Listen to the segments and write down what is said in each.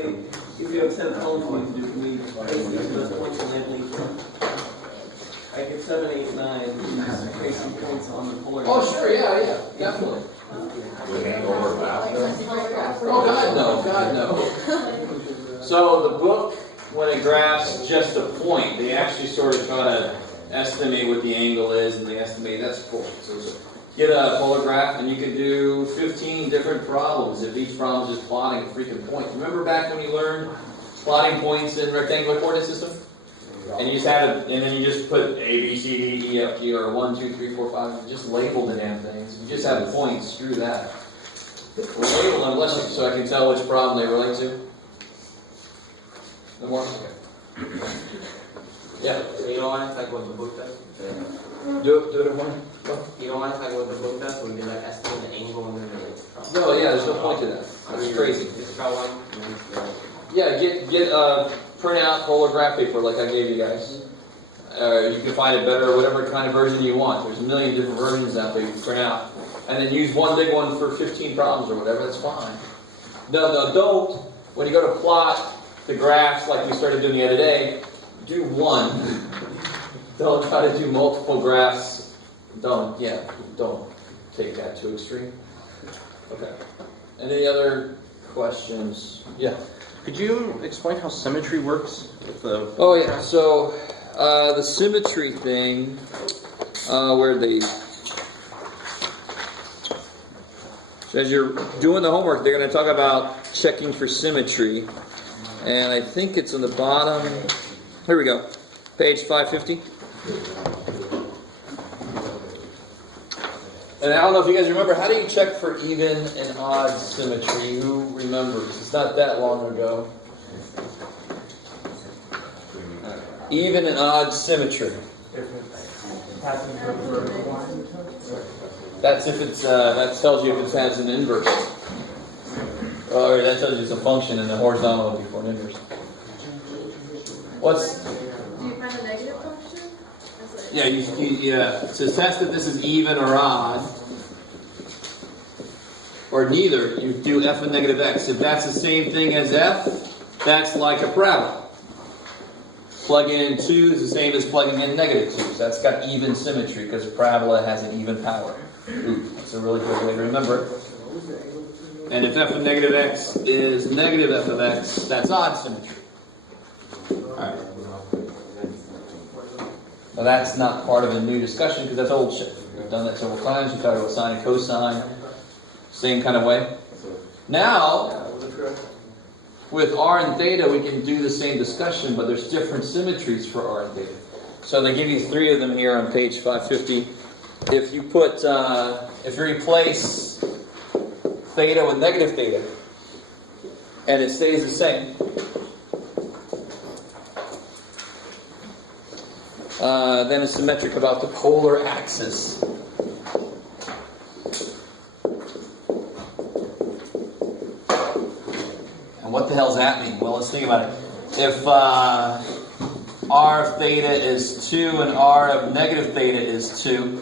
If you have 7 columns, you need to do for me, basically those points on that leaf. Like if 7, 8, 9, basically points on the polar. Oh, sure, yeah, definitely. Oh, God, no. So the book, when it graphs just a point, they actually sort of try to estimate what the angle is, and they estimate that's cool. So get a polar graph, and you can do 15 different problems if each problem is just plotting a freaking point. Remember back when you learned plotting points in rectangular coordinate system? And you just had it, and then you just put A, B, C, D, E, F, G, or 1, 2, 3, 4, 5. You just label the damn things. You just have points. Screw that. We'll label them so I can tell which problem they relate to. No more? Okay. Yeah. So you don't want to like what the book does? Do it at one. You don't want to like what the book does, where you like estimate the angle and then like draw. No, yeah, there's no point to that. That's crazy. Just draw one. And then Yeah, get print out polar graph paper like I gave you guys. You can find it better, whatever kind of version you want. There's a million different versions out there you can print out. And then use one big one for 15 problems or whatever, that's fine. No, don't. When you go to plot the graphs like we started doing the other day, do one. Don't try to do multiple graphs. Don't take that too extreme. Okay. Any other questions? Yeah. Could you explain how symmetry works with the... Oh yeah, so the symmetry thing, where they... So as you're doing the homework, they're going to talk about checking for symmetry. And I think it's on the bottom. Here we go. Page 550. And I don't know if you guys remember, how do you check for even and odd symmetry? Who remembers? It's not that long ago. Even and odd symmetry. That's if it's, that tells you if it has an inverse. Or that tells you it's a function and the horizontal would be for an inverse. What's... Do you find a negative function? Yeah, to test if this is even or odd, or neither, you do f of negative x. If that's the same thing as f, that's like a parabola. Plugging in 2 is the same as plugging in negative 2. So that's got even symmetry because a parabola has an even power. Ooh, that's a really good way to remember it. And if f of negative x is negative f of x, that's odd symmetry. Alright. Now that's not part of a new discussion because that's old shit. We've done that several times. We talked about sine and cosine. Same kind of way. Now, with r and theta, we can do the same discussion, but there's different symmetries for r and theta. So they give you 3 of them here on page 550. If you put, if you replace theta with negative theta, and it stays the same, then it's symmetric about the polar axis. And what the hell does that mean? Well, let's think about it. If r of theta is 2 and r of negative theta is 2,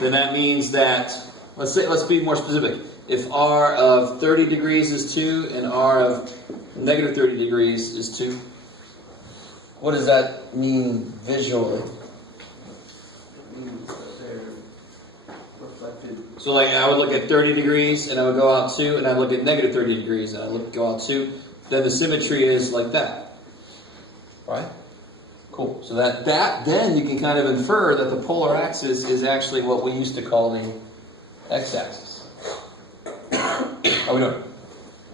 then that means that, let's be more specific. If r of 30 degrees is 2 and r of negative 30 degrees is 2, what does that mean visually? So like I would look at 30 degrees and I would go out 2, and I'd look at negative 30 degrees and I would go out 2. Then the symmetry is like that. Right? Cool. So that then you can kind of infer that the polar axis is actually what we used to call the x-axis. Oh, we don't.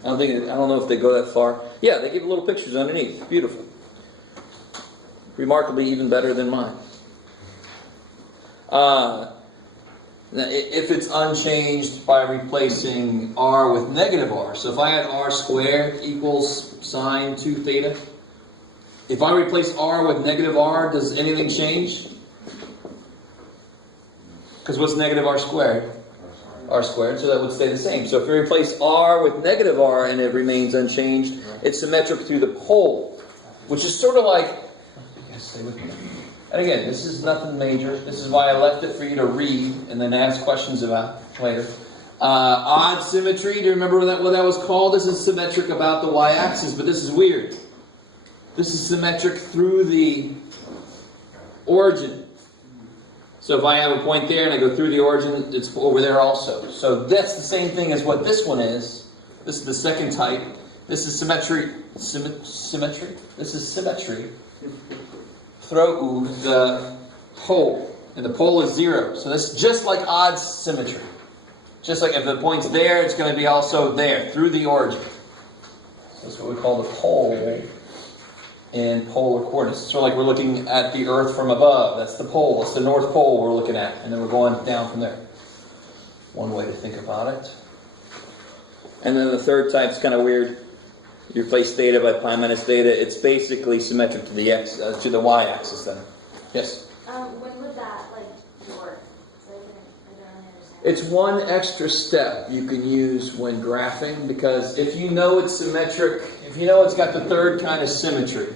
I don't know if they go that far. Yeah, they give little pictures underneath. Beautiful. Remarkably even better than mine. If it's unchanged by replacing r with negative r. So if I had r squared equals sine 2 theta. If I replace r with negative r, does anything change? Because what's negative r squared? R squared, so that would stay the same. So if you replace r with negative r and it remains unchanged, it's symmetric through the pole. Which is sort of like... Stay with me. And again, this is nothing major. This is why I left it for you to read and then ask questions about later. Odd symmetry, do you remember what that was called? This is symmetric about the y-axis, but this is weird. This is symmetric through the origin. So if I have a point there and I go through the origin, it's over there also. So that's the same thing as what this one is. This is the second type. This is symmetry. Symmetry? This is symmetry through the pole. And the pole is 0. So that's just like odd symmetry. Just like if the point's there, it's going to be also there, through the origin. That's what we call the pole in polar coordinates. It's sort of like we're looking at the Earth from above. That's the pole. It's the North Pole we're looking at. And then we're going down from there. One way to think about it. And then the third type's kind of weird. You replace theta by pi minus theta. It's basically symmetric to the to the y-axis then. Yes? When would that, work? So I don't understand. It's one extra step you can use when graphing, because if you know it's symmetric, if you know it's got the third kind of symmetry,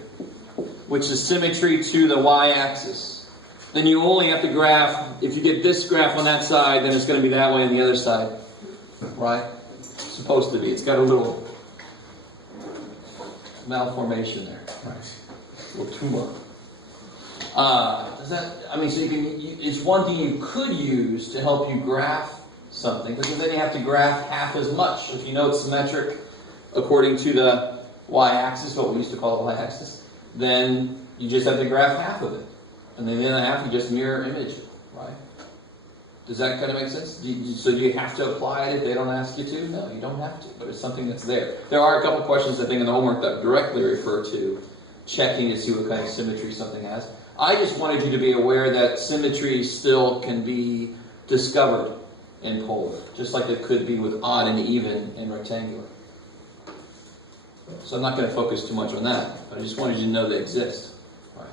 which is symmetry to the y-axis, then you only have to graph, if you get this graph on that side, then it's going to be that way on the other side. Right? It's supposed to be. It's got a little malformation there. Right. A little tumor. So you can, it's one thing you could use to help you graph something, because then you have to graph half as much. If you know it's symmetric according to the y-axis, what we used to call the y-axis, then you just have to graph half of it. And then the other half you just mirror image it, right? Does that kind of make sense? So do you have to apply it if they don't ask you to? No, you don't have to, but it's something that's there. There are a couple questions, I think, in the homework that directly refer to checking to see what kind of symmetry something has. I just wanted you to be aware that symmetry still can be discovered in polar, just like it could be with odd and even in rectangular. So I'm not going to focus too much on that, but I just wanted you to know they exist. Right.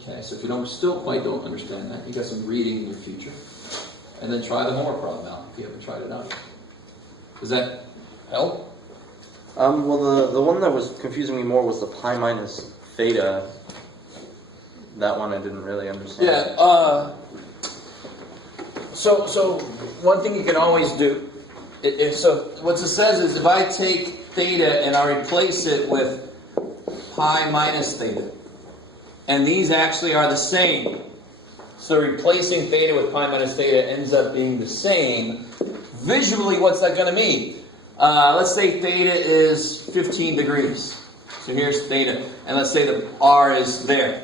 Okay, so if you still quite don't understand that, you got some reading in your future, and then try the homework problem out if you haven't tried it out. Does that help? Well, the one that was confusing me more was the pi minus theta. That one I didn't really understand. Yeah. So one thing you can always do. So what it says is if I take theta and I replace it with pi minus theta, and these actually are the same. So replacing theta with pi minus theta ends up being the same. Visually, what's that going to mean? Let's say theta is 15 degrees. So here's theta. And let's say the r is there.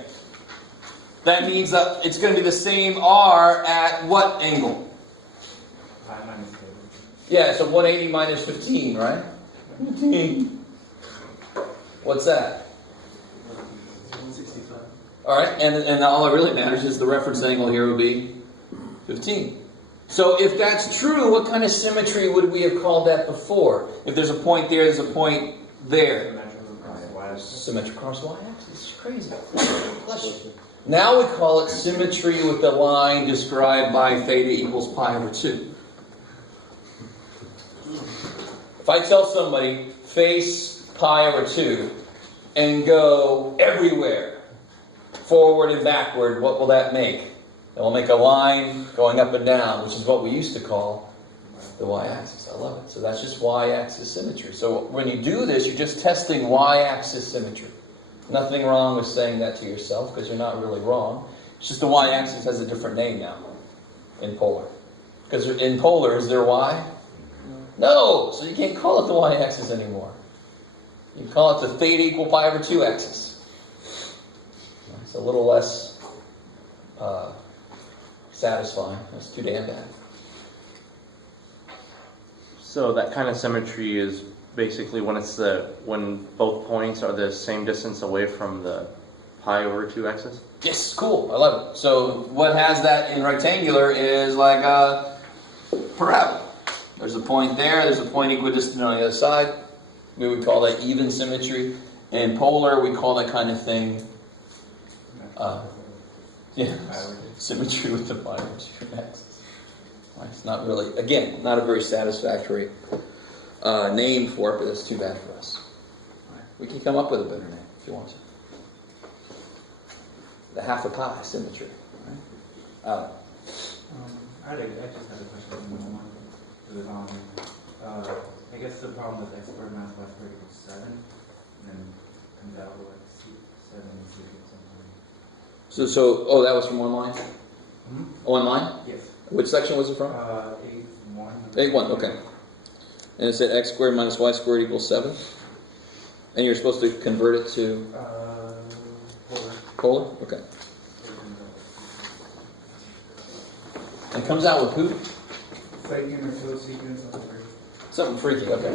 That means that it's going to be the same r at what angle? Pi minus theta. Yeah, so 180 minus 15, right? 15. What's that? 165. Alright, and all that really matters is the reference angle here would be 15. So if that's true, what kind of symmetry would we have called that before? If there's a point there, there's a point there. Symmetric across y-axis. It's crazy. Question. Now we call it symmetry with the line described by theta equals pi over 2. If I tell somebody, face pi over 2, and go everywhere, forward and backward, what will that make? It will make a line going up and down, which is what we used to call the y-axis. I love it. So that's just y-axis symmetry. So when you do this, you're just testing y-axis symmetry. Nothing wrong with saying that to yourself, because you're not really wrong. It's just the y-axis has a different name now in polar. Because in polar, is there y? No! So you can't call it the y-axis anymore. You can call it the theta equal pi over 2 axis. It's a little less satisfying. That's too damn bad. So that kind of symmetry is basically when both points are the same distance away from the pi over 2 axis? Yes, cool. I love it. So what has that in rectangular is like a parabola. There's a point there, there's a point equidistant on the other side. We would call that even symmetry. In polar, we call that kind of thing symmetry with the pi over 2 axis. It's not really, again, not a very satisfactory name for it, but that's too bad for us. We can come up with a better name if you want to. The half a pi symmetry. Right? I just had a question. I guess the problem with x squared minus y squared equals 7, and then comes out with like 7 and secant something. So that was from one line? One line? Yes. Which section was it from? 8-1. 8-1, okay. And it said x squared minus y squared equals 7? And you're supposed to convert it to polar? Okay. And it comes out with who? Secant or cosecant, something freaky. Something freaky, okay.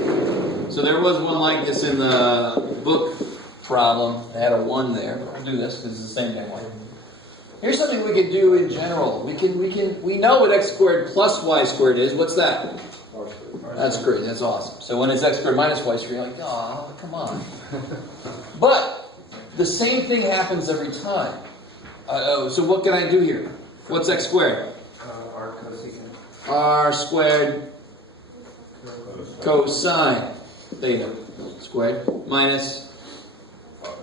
So there was one like this in the book problem. It had a 1 there. But we'll do this because it's the same thing. Here's something we could do in general. We know what x squared plus y squared is. What's that? That's great. That's awesome. So when it's x squared minus y squared, you're like, oh, come on. But the same thing happens every time. So what can I do here? What's x squared? R cosecant. R squared cosine theta squared minus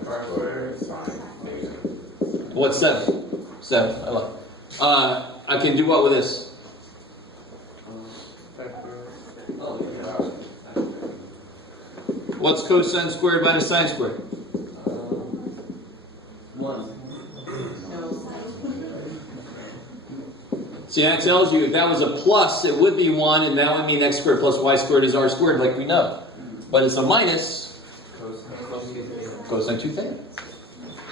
R squared sine. what's 7? 7. I love it. I can do what with this? What's cosine squared minus sine squared? 1. See, that tells you if that was a plus, it would be 1, and that would mean x squared plus y squared is r squared, like we know. But it's a minus cosine 2 theta.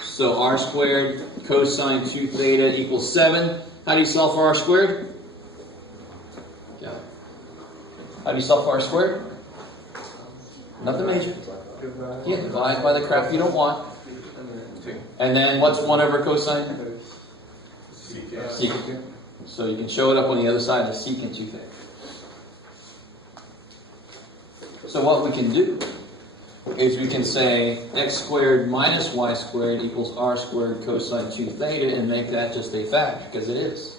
So r squared cosine 2 theta equals 7. How do you solve for r squared? Yeah. How do you solve for r squared? Nothing major. Yeah, divide by the crap you don't want. And then what's 1 over cosine? Secant. So you can show it up on the other side of secant 2 theta. So what we can do is we can say x squared minus y squared equals r squared cosine 2 theta and make that just a fact, because it is.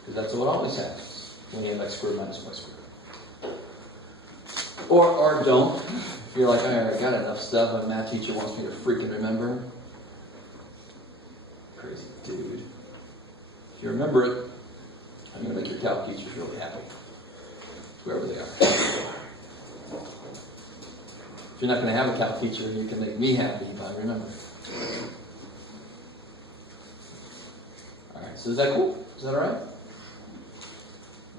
Because that's what always happens when you have x squared minus y squared. Or don't. If you're like, I got enough stuff, my math teacher wants me to freaking remember. Crazy dude. If you remember it, I'm going to make your calc teachers really happy. Whoever they are. If you're not going to have a calc teacher, you can make me happy by remembering. Alright, so is that cool? Is that alright?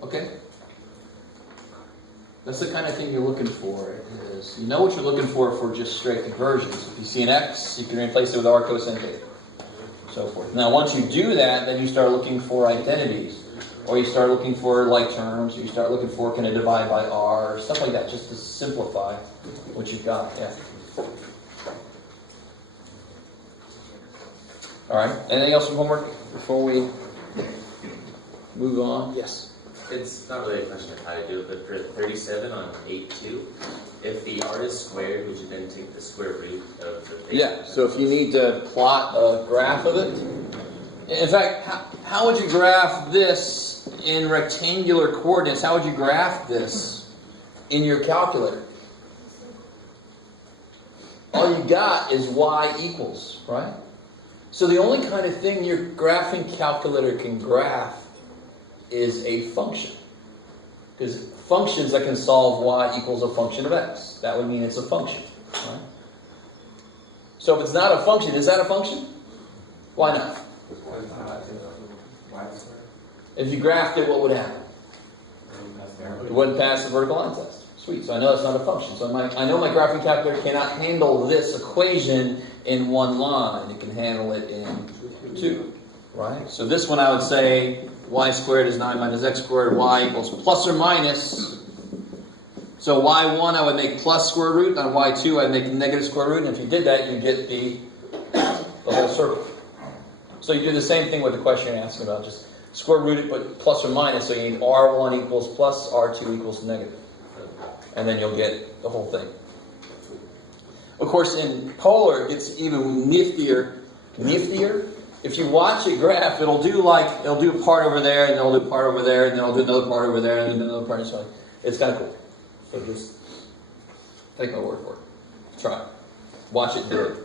Okay. That's the kind of thing you're looking for. Is you know what you're looking for just straight conversions. If you see an x, you can replace it with r cosine theta. So forth. Now, once you do that, then you start looking for identities. Or you start looking for like terms. Or you start looking for, can I divide by r? Or stuff like that, just to simplify what you've got. Yeah. Alright, anything else from homework before we move on? Yes. It's not really a question of how to do it, but for 37 on 8-2, if the r is squared, would you then take the square root of the theta? Yeah, so if you need to plot a graph of it, in fact, how would you graph this in rectangular coordinates? How would you graph this in your calculator? All you got is y equals, right? So the only kind of thing your graphing calculator can graph is a function. Because functions that can solve y equals a function of x. That would mean it's a function. Right? So if it's not a function, is that a function? Why not? If you graphed it, what would happen? It wouldn't pass the vertical line test. Sweet, so I know that's not a function. So I know my graphing calculator cannot handle this equation in one line. It can handle it in 2. Right? So this one I would say y squared is 9 minus x squared, y equals plus or minus. So y1 I would make plus square root, and y2 I'd make negative square root, and if you did that, you'd get the whole circle. So you do the same thing with the question you're asking about, just square root it, but plus or minus, so you need r1 equals plus, r2 equals negative. And then you'll get the whole thing. Of course, in polar, it gets even niftier. Niftier? If you watch it graph, it'll do a part over there, and it'll do a part over there, and then it'll do another part over there, and then another part. So it's kind of cool. So just take my word for it. Try it. Watch it do it.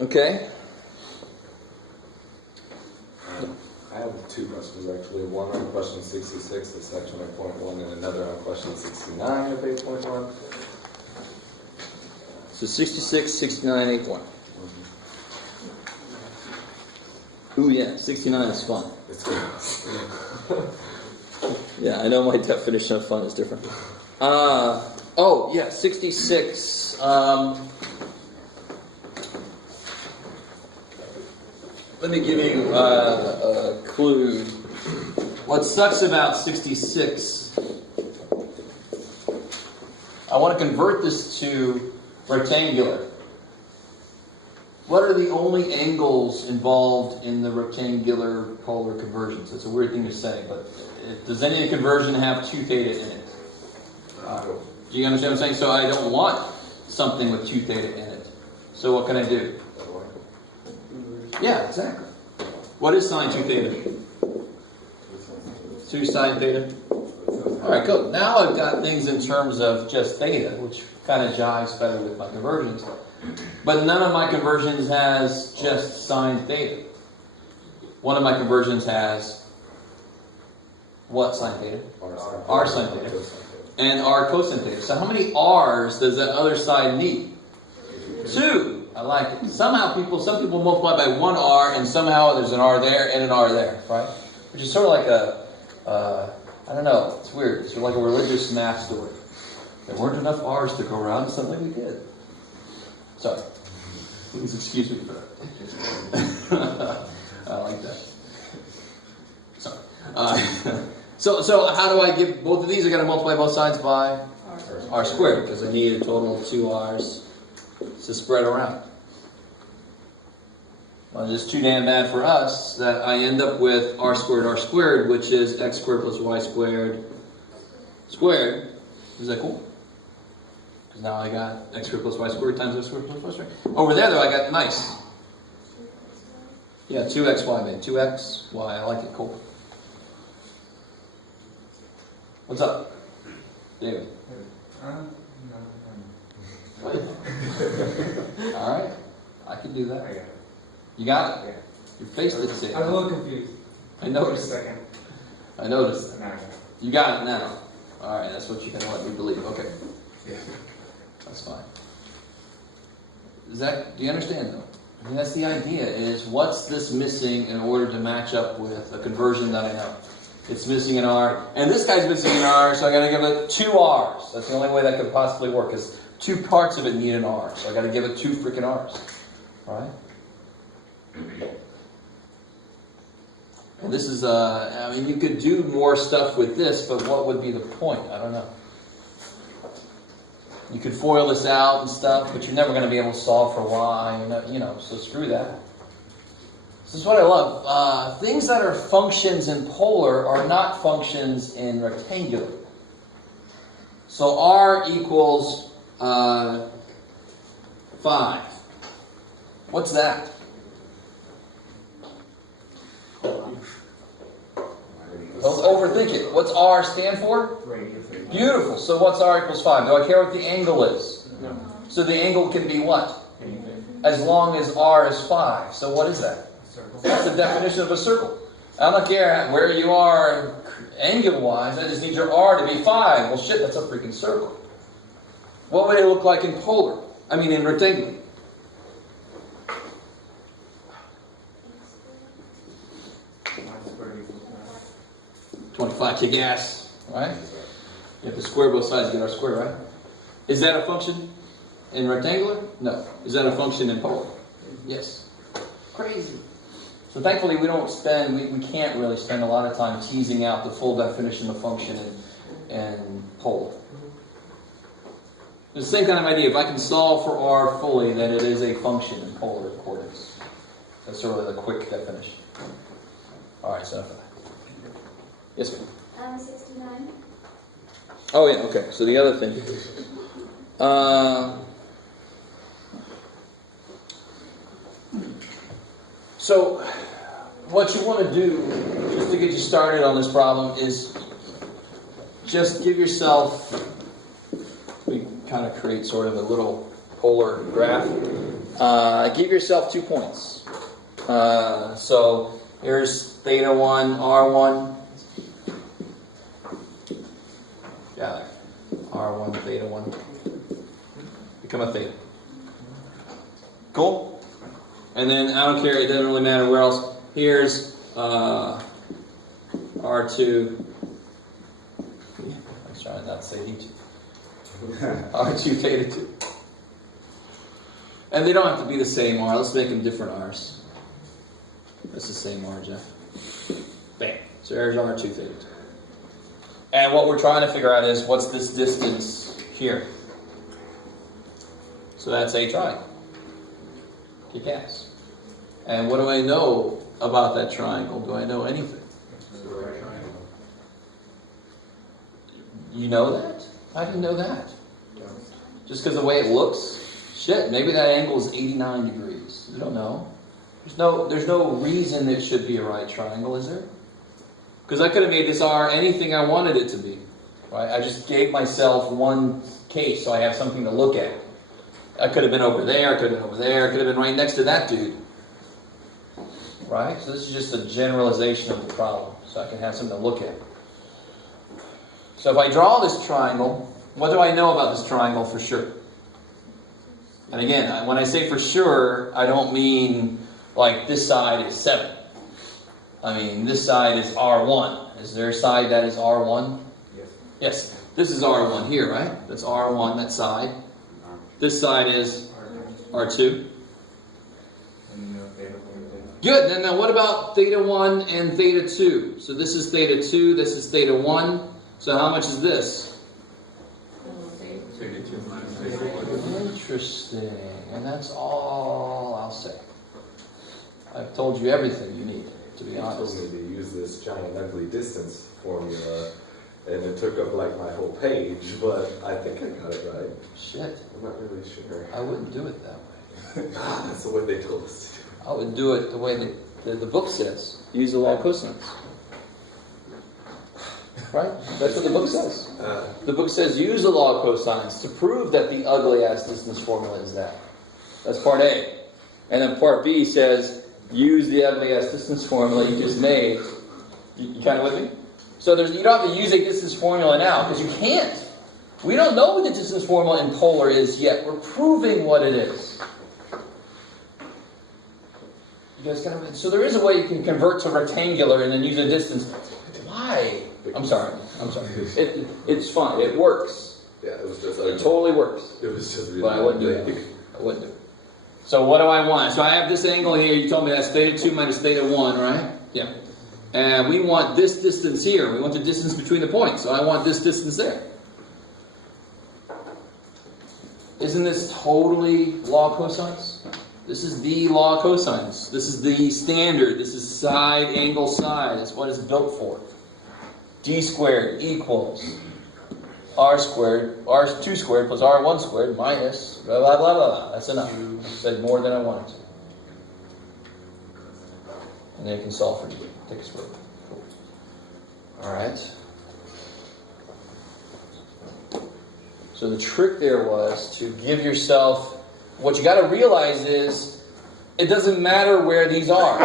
Okay? I have two questions actually. One on question 66 of section 8.1 and another on question 69 of 8.1. So 66, 69, 8.1. Ooh, yeah, 69 is fun. It's good. Yeah, I know my definition of fun is different. Oh, yeah, 66. Let me give you a clue. What sucks about 66, I want to convert this to rectangular. What are the only angles involved in the rectangular polar conversions? It's a weird thing to say, but does any conversion have 2 theta in it? Do you understand what I'm saying? So I don't want something with 2 theta in it. So what can I do? Yeah, exactly. What is sine 2 theta? 2 sine theta. Alright, cool. Now I've got things in terms of just theta, which kind of jives better with my conversions. But none of my conversions has just sine theta. One of my conversions has what sine theta? R sine theta. And R cosine theta. So how many R's does that other side need? 2. I like it. Somehow some people multiply by 1 R, and somehow there's an R there and an R there, right? Which is sort of like I don't know, it's weird. It's like a religious math story. There weren't enough R's to go around, and suddenly we did. Sorry. Please excuse me for that. I like that. Sorry. So how do I give both of these? I got to multiply both sides by R squared, because I need a total of 2 R's to spread around. Well, it's too damn bad for us that I end up with R squared, which is x squared plus y squared squared. Is that cool? Because now I got x squared plus y squared times x squared plus y squared. Over there, though, I got nice. Yeah, 2xy, man. 2x, y. I like it. Cool. What's up, David? All right, I can do that. You got it. Yeah. Your face didn't say it. I was a little confused. I noticed. For a second. I noticed. No. You got it now. All right, that's what you're gonna let me believe. Okay, Yeah. that's fine. Do you understand though? I mean, that's the idea. Is what's this missing in order to match up with a conversion that I know? It's missing an R, and this guy's missing an R, so I got to give it 2 R's. That's the only way that could possibly work. Is 2 parts of it need an R, so I got to give it 2 freaking R's, right? And this is, I mean, you could do more stuff with this, but what would be the point? I don't know. You could FOIL this out and stuff, but you're never going to be able to solve for y, so screw that. This is what I love. Things that are functions in polar are not functions in rectangular. So R equals 5. What's that? Don't overthink it. What's R stand for? Beautiful. So what's R equals 5? Do I care what the angle is? No. So the angle can be what? As long as R is 5. So what is that? That's the definition of a circle. I don't care where you are angle-wise. I just need your R to be 5. Well, shit, that's a freaking circle. What would it look like in polar? I mean, in rectangular. Y squared equals 25 kick ass, right? You have to square both sides to get R squared, right? Is that a function in rectangular? No. Is that a function in polar? Yes. Crazy. So thankfully we can't really spend a lot of time teasing out the full definition of function in polar. It's the same kind of idea. If I can solve for R fully, then it is a function in polar coordinates. That's sort of the quick definition. Alright, so enough of that. Yes, ma'am? 69. Oh yeah, okay. So the other thing. So what you want to do, just to get you started on this problem, is just give yourself, we kind of create sort of a little polar graph. Give yourself 2 points. So here's theta 1, R1. Got it. R1, theta 1. Become a theta. Cool? And then I don't care, it doesn't really matter where else. Here's R2. I'm trying not to say he2. R2, theta 2. And they don't have to be the same R. Let's make them different R's. That's the same R, Jeff. Bam. So there's R2, theta 2. And what we're trying to figure out is what's this distance here. So that's a triangle. Kick ass. And what do I know about that triangle? Do I know anything? You know that? I didn't know that. Just because the way it looks? Shit, maybe that angle is 89 degrees. You don't know. There's no reason it should be a right triangle, is there? Because I could have made this R anything I wanted it to be. Right? I just gave myself one case so I have something to look at. I could have been over there, I could have been over there, I could have been right next to that dude. Right? So this is just a generalization of the problem. So I can have something to look at. So if I draw this triangle, what do I know about this triangle for sure? And again, when I say for sure, I don't mean like this side is 7. I mean, this side is R1. Is there a side that is R1? Yes. Yes. This is R1 here, right? That's R1, that side. This side is R2. And you know theta 1, theta. Good. Then what about theta 1 and theta 2? So this is theta 2, this is theta 1. So how much is this? Interesting. And that's all I'll say. I've told you everything you need, to be honest. You told me to use this giant ugly distance formula, and it took up like my whole page, but I think I got it right. Shit. I'm not really sure. I wouldn't do it that way. That's the way they told us to do it. I would do it the way the book says. Use the law of cosines. Right? That's what the book says. The book says use the law of cosines to prove that the ugly-ass distance formula is that. That's part A. And then part B says use the ugly-ass distance formula you just made. You kind of with me? So you don't have to use a distance formula now, because you can't. We don't know what the distance formula in polar is yet. We're proving what it is. You guys kind of, so there is a way you can convert to rectangular and then use a distance. Why? I'm sorry. It's fine. It works. Yeah, it was just It totally works. It was just really But I wouldn't do that. I wouldn't do it. So what do I want? So I have this angle here. You told me that's theta 2 minus theta 1, right? Yeah. And we want this distance here. We want the distance between the points. So I want this distance there. Isn't this totally law of cosines? This is the law of cosines. This is the standard. This is side angle side. That's what it's built for. D squared equals R squared, R2 squared plus R1 squared minus blah, blah, blah, blah, blah. That's enough. I said more than I wanted to. And then you can solve for D. Take a square. Cool. All right. So the trick there was to give yourself, what you got to realize is, it doesn't matter where these are.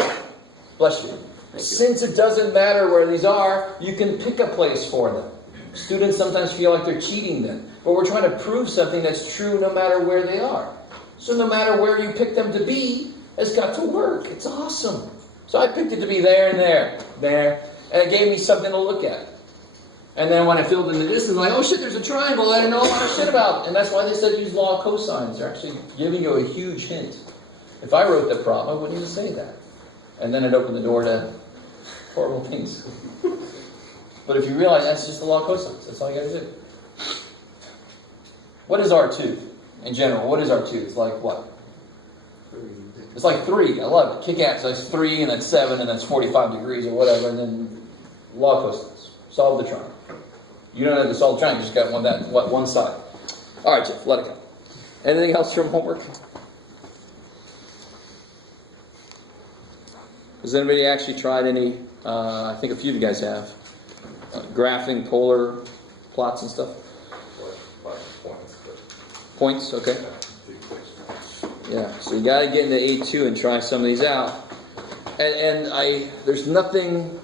Bless you. Since it doesn't matter where these are, you can pick a place for them. Students sometimes feel like they're cheating then. But we're trying to prove something that's true no matter where they are. So no matter where you pick them to be, it's got to work. It's awesome. So I picked it to be there and there, and it gave me something to look at. And then when I filled in the distance, I'm like, oh shit, there's a triangle I didn't know a lot of shit about. And that's why they said use law of cosines. They're actually giving you a huge hint. If I wrote the problem, I wouldn't even say that. And then it opened the door to horrible things. But if you realize that's just the law of cosines, that's all you got to do. What is R2 in general? What is R2? It's like what? It's like 3. I love it. Kick ass. That's 3, and that's 7, and that's 45 degrees or whatever, and then law of cosines. Solve the triangle. You don't have to solve the triangle. You just got one side. All right, Jeff. Let it go. Anything else from homework? Has anybody actually tried any? I think a few of you guys have. Graphing polar plots and stuff. Points, okay. Yeah, so you got to get into A2 and try some of these out. And there's nothing,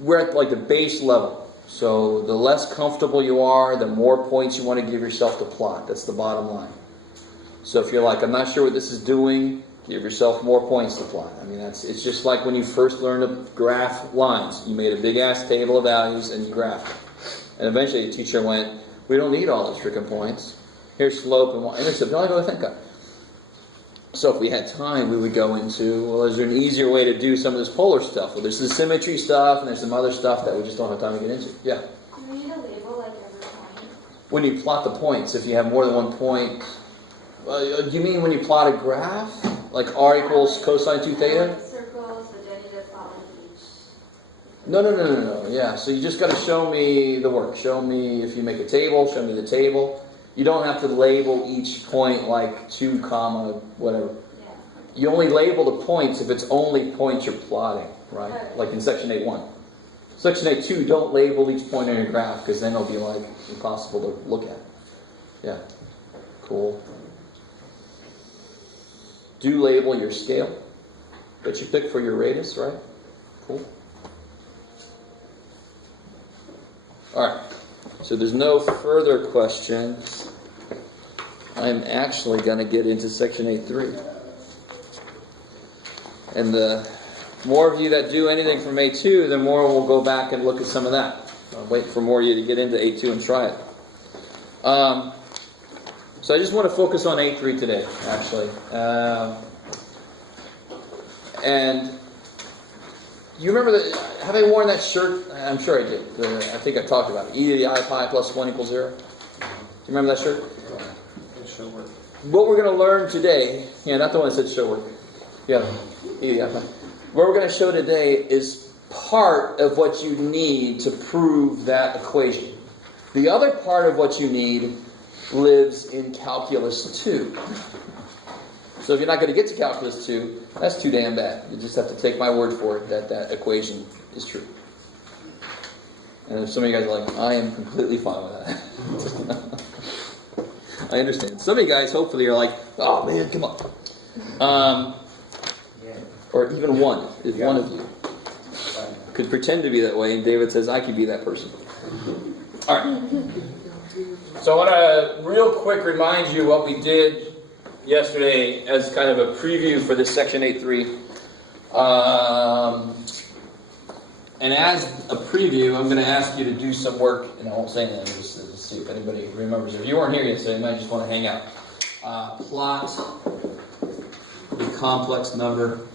we're at like the base level. So the less comfortable you are, the more points you want to give yourself to plot. That's the bottom line. So if you're like, I'm not sure what this is doing, give yourself more points to plot. I mean, it's just like when you first learned to graph lines. You made a big ass table of values and you graphed it. And eventually the teacher went, we don't need all those freaking points. Here's slope and intercept. Don't I go think of. So if we had time, we would go into, well, is there an easier way to do some of this polar stuff? Well, there's the symmetry stuff, and there's some other stuff that we just don't have time to get into. Yeah? Do we need a label like every point? When you plot the points, if you have more than one point, do you mean when you plot a graph? Like r equals cosine 2 theta? Like circles, but then you just plot like each. No. Yeah, so you just got to show me the work. Show me if you make a table, show me the table. You don't have to label each point like 2 comma whatever. Yeah. You only label the points if it's only points you're plotting, right? Right. Like in section 8.1. Section 8.2, don't label each point on your graph because then it'll be like impossible to look at. Yeah. Cool. Do label your scale that you pick for your radius, right? Cool. Alright. So there's no further questions. I'm actually going to get into section 8.3. And the more of you that do anything from 8.2, the more we'll go back and look at some of that. I'll wait for more of you to get into 8.2 and try it. So I just want to focus on 8.3 today, actually. And you remember have I worn that shirt? I'm sure I did. I think I talked about it. E to the I pi plus 1 equals 0. Do you remember that shirt? Show work. What we're going to learn today, not the one that said show work. Yeah, E to the I pi. What we're going to show today is part of what you need to prove that equation. The other part of what you need lives in calculus 2. So if you're not going to get to calculus 2, that's too damn bad. You just have to take my word for it that that equation is true. And if some of you guys are like, I am completely fine with that. I understand. Some of you guys hopefully are like, oh man, come on. Or even one, if one of you could pretend to be that way, and David says, I could be that person. All right. So I want to real quick remind you what we did yesterday as kind of a preview for this section 8.3. And as a preview, I'm going to ask you to do some work, and I won't say anything, just to see if anybody remembers. If you weren't here yesterday, you might just want to hang out. Plot the complex number.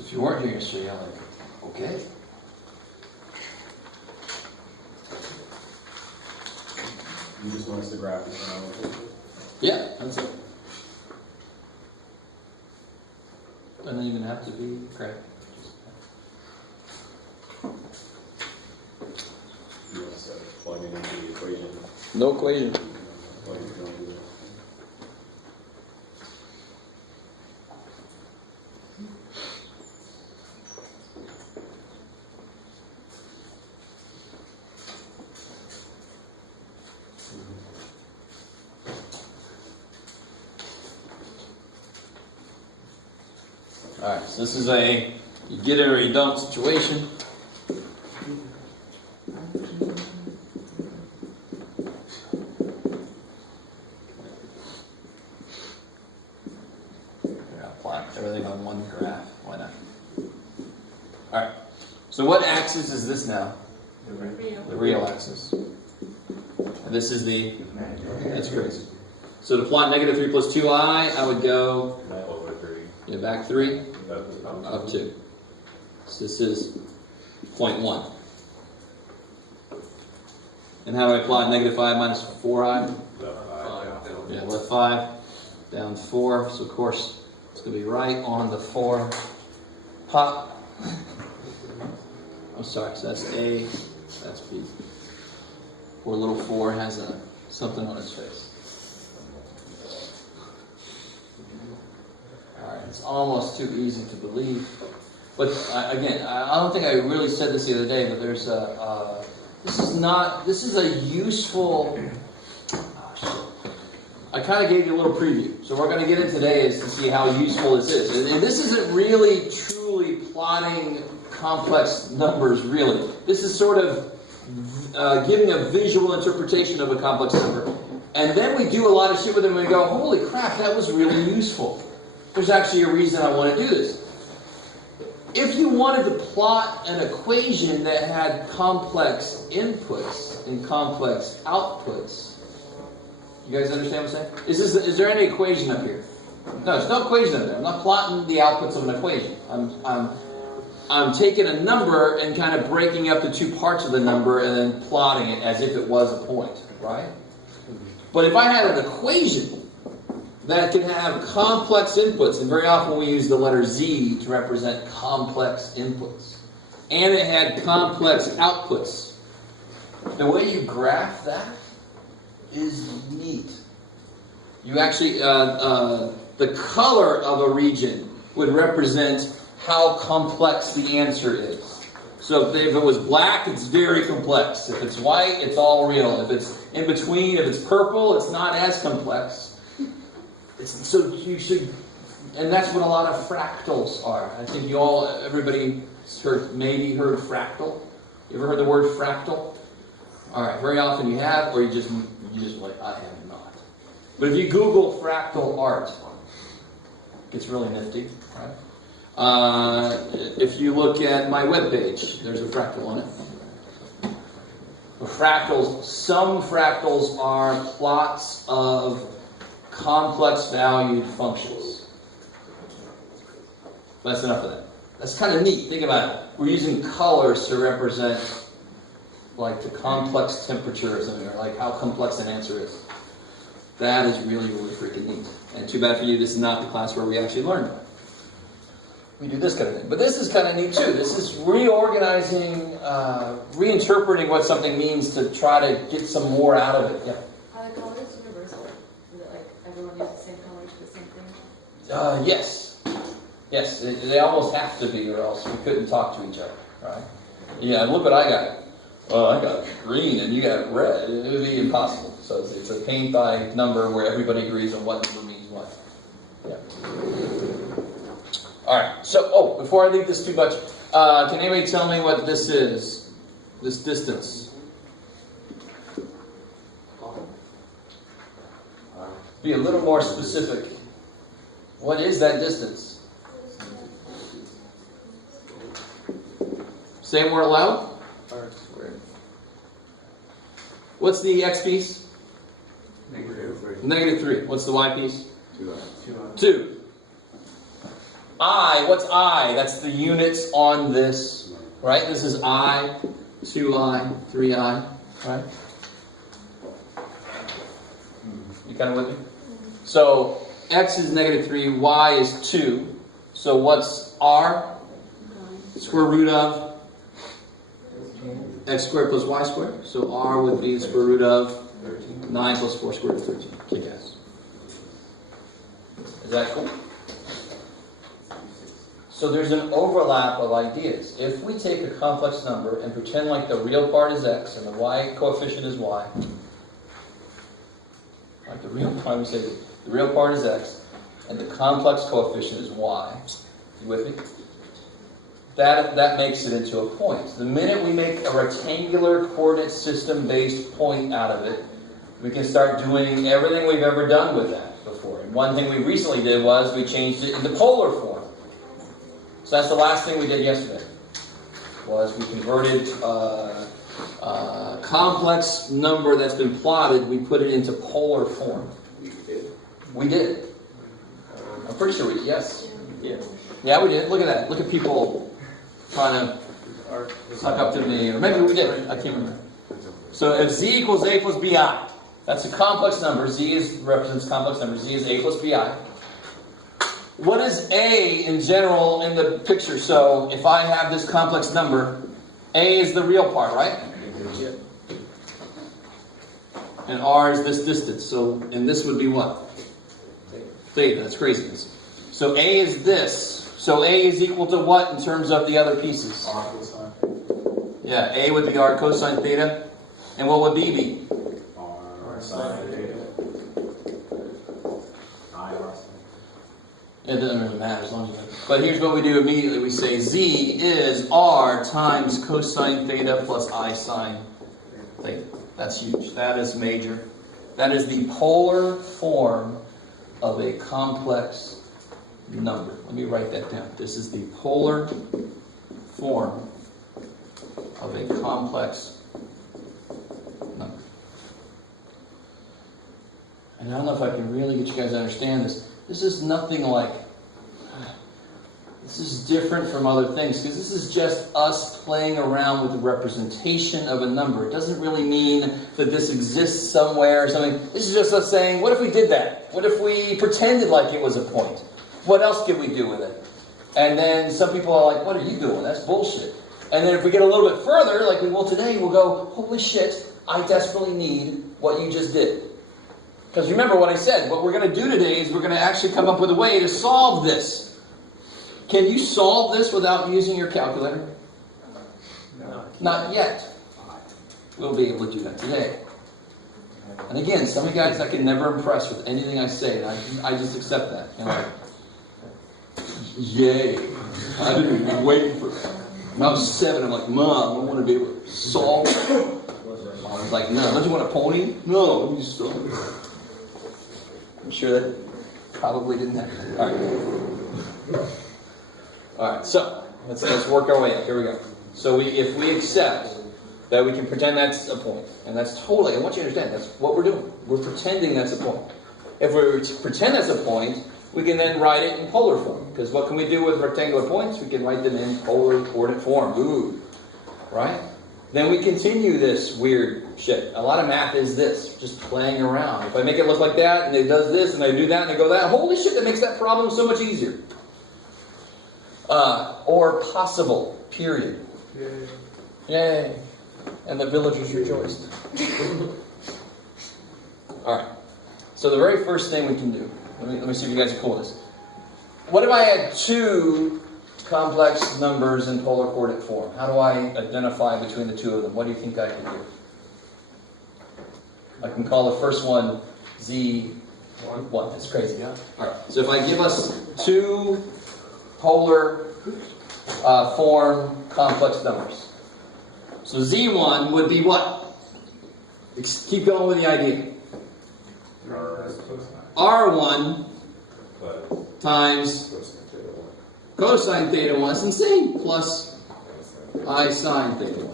If you weren't here yesterday, I'm like, okay. You just want us to graph this around? Yeah, that's it. Doesn't even have to be correct. You want us to plug it into the equation? No equation. Why you don't do that? Alright, so this is a you get it or you don't situation. I'll plot everything on one graph. Why not? Alright, so what axis is this now? The real axis. And this is the, that's crazy. So to plot negative 3 plus 2i, I would go Over 3. back 3. Up Up 2. So this is point 1. And how do I plot negative 5 minus 4i? Yeah, we're 5. Down 4. So of course it's going to be right on the 4. Pop. I'm sorry, so that's A. That's B. Poor little 4 has a something on his face. Alright, it's almost too easy to believe. But again, I don't think I really said this the other day, but there's this is a useful, I kind of gave you a little preview. So what we're going to get in today is to see how useful this is. And this isn't really truly plotting complex numbers, really. This is sort of giving a visual interpretation of a complex number. And then we do a lot of shit with them and we go, holy crap, that was really useful. There's actually a reason I want to do this. If you wanted to plot an equation that had complex inputs and complex outputs, you guys understand what I'm saying? Is there any equation up here? No, there's no equation up there. I'm not plotting the outputs of an equation. I'm taking a number and kind of breaking up the two parts of the number and then plotting it as if it was a point, right? But if I had an equation that can have complex inputs, and very often we use the letter Z to represent complex inputs, and it had complex outputs, the way you graph that is neat. You actually, the color of a region would represent how complex the answer is. So if it was black, it's very complex. If it's white, it's all real. If it's in between, if it's purple, it's not as complex. So you should, and that's what a lot of fractals are. I think everybody maybe heard fractal. You ever heard the word fractal? All right, very often you have, or you just like, I have not. But if you Google fractal art, it gets really nifty, right? If you look at my webpage, there's a fractal on it. Fractals, some fractals are plots of complex valued functions. That's enough of that. That's kind of neat. Think about it. We're using colors to represent like the complex temperature or something, or like how complex an answer is. That is really, really freaking neat. And too bad for you, this is not the class where we actually learn it. We do this kind of thing. But this is kind of neat too. This is reorganizing, reinterpreting what something means to try to get some more out of it. Yeah. Are the colors universal? Is it like everyone uses the same colors for the same thing? Yes. Yes, they almost have to be, or else we couldn't talk to each other, right? Yeah, look what I got. Well, I got green and you got red. It would be impossible. So it's a paint by number where everybody agrees on what number means what. Yeah. All right. So, before I leave this too much, can anybody tell me what this is? This distance. Be a little more specific. What is that distance? Say it more loud. R squared. What's the x piece? -3. -3. What's the y piece? 2. 2. I, what's I? That's the units on this, right? This is I, 2I, 3I, right? You kind of with me? So, x is -3, y is 2. So what's r? Square root of x squared plus y squared. So r would be the square root of 9 plus 4 squared root of 13. Kick ass. Is that cool? So there's an overlap of ideas. If we take a complex number and pretend like the real part is x and the y coefficient is y, like the real part, we say the real part is x and the complex coefficient is y. You with me? That makes it into a point. The minute we make a rectangular coordinate system based point out of it, we can start doing everything we've ever done with that before. And one thing we recently did was we changed it into polar form. So that's the last thing we did yesterday. Was we converted a complex number that's been plotted, we put it into polar form. We did. I'm pretty sure we did, yes. Yeah, we did. Look at that. Look at people trying to suck up to me. Or maybe we did. I can't remember. So if z equals a plus bi, that's a complex number. Z represents complex number. Z is a plus bi. What is a in general in the picture? So if I have this complex number, a is the real part, right? And r is this distance. So, and this would be what? Theta. That's craziness. So A is this. So A is equal to what in terms of the other pieces? R cosine. Yeah, A would be r cosine theta. And what would B be? R sine theta. I R sine. It doesn't really matter as long as you know. But here's what we do immediately. We say Z is R times cosine theta plus I sine theta. That's huge. That is major. That is the polar form of a complex number. Let me write that down. This is the polar form of a complex number. And I don't know if I can really get you guys to understand this. This is nothing like, this is different from other things, because this is just us playing around with the representation of a number. It doesn't really mean that this exists somewhere or something. This is just us saying, what if we did that? What if we pretended like it was a point? What else could we do with it? And then some people are like, what are you doing? That's bullshit. And then if we get a little bit further, like we will today, we'll go, holy shit, I desperately need what you just did. Because remember what I said, what we're going to do today is we're going to actually come up with a way to solve this. Can you solve this without using your calculator? No. Not yet. We'll be able to do that today. And again, some of you guys I can never impress with anything I say, and I just accept that. You know, like, yay. I didn't even wait for it. When I was 7, I'm like, Mom, I want to be able to solve it. Mom's like, no, don't you want a pony? No, let me solve it. I'm sure that probably didn't happen. All right, so let's work our way up. Here we go. So if we accept that we can pretend that's a point, and that's totally, I want you to understand, that's what we're doing. We're pretending that's a point. If we pretend that's a point, we can then write it in polar form. Because what can we do with rectangular points? We can write them in polar coordinate form. Ooh, right? Then we continue this weird shit. A lot of math is this, just playing around. If I make it look like that, and it does this, and I do that, and I go that, holy shit, that makes that problem so much easier. Or possible, period. Yay. Yay. And the villagers rejoiced. Alright. So the very first thing we can do, let me see if you guys are cool with this. What if I had 2 complex numbers in polar coordinate form? How do I identify between the 2 of them? What do you think I can do? I can call the first one Z1. That's crazy, huh? Alright. So if I give us 2 polar form complex numbers. So Z1 would be what? Keep going with the idea. R1 times cosine theta 1. That's insane. Plus I sine theta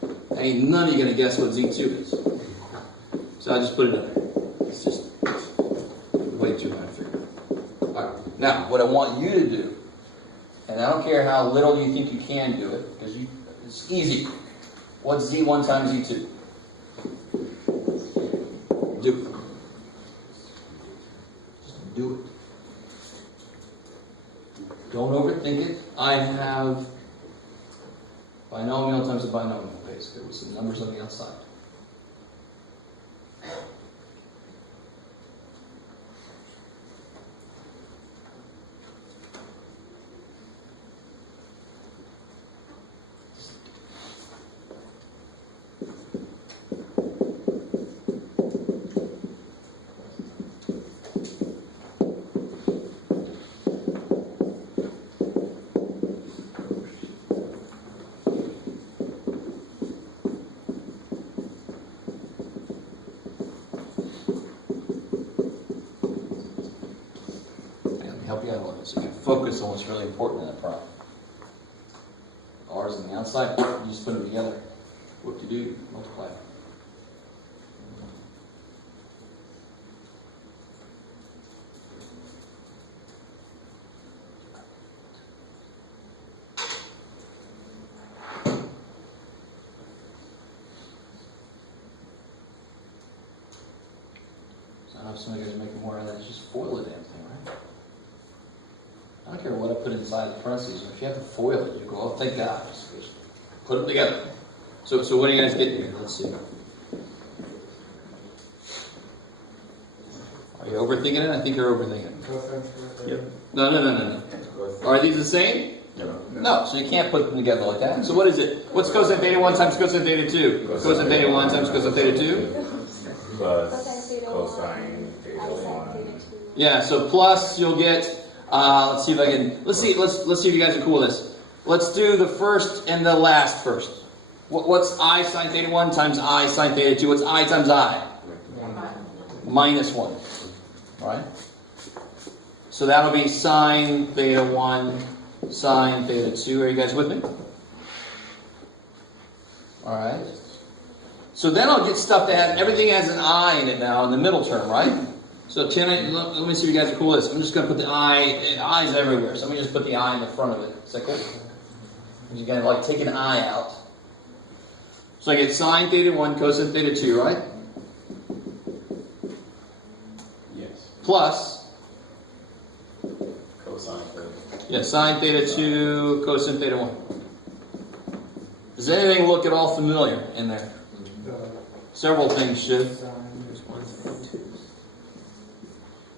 1. Ain't none of you going to guess what Z2 is. So I just put it in there. It's just way too hard to figure out. Alright. Now, what I want you to do, and I don't care how little you think you can do it, because it's easy. What's Z1 times Z2? Do it. Just do it. Don't overthink it. I have binomial times a binomial, basically, with some numbers on the outside. Help you out a little bit so you can focus on what's really important in that problem. R's on the outside, you just put them together. What do you do? Multiply. So I know some of you guys are making more of that. It's just foil the damn thing, right? I don't care what I put inside the parentheses. If you have to foil it, you go, oh, thank God. Just put them together. So what do you guys get here? Let's see. you overthinking it? I think you're overthinking it. Cosine square. Yep. No. Are these the same? No, so you can't put them together like that. So what is it? What's cosine theta 1 times cosine theta 2? Cosine theta 1 times cosine theta 2? Plus cosine theta 1. Yeah, so plus you'll get, let's see if you guys are cool with this. Let's do the first and the last first. What's I sine theta 1 times I sine theta 2? What's I times I? Minus 1. Right? So that'll be sine theta 1, sine theta 2. Are you guys with me? Alright. So then I'll get stuff that has, everything has an I in it now in the middle term, right? So let me see if you guys are cool with this. I'm just going to put the I's everywhere. So let me just put the I in the front of it. Is that cool? You got to like take an I out. So I get sine theta 1, cosine theta 2, right? Yes. Plus, Cosine theta. yeah, sine theta 2, cosine theta 1. Does anything look at all familiar in there? Several things should.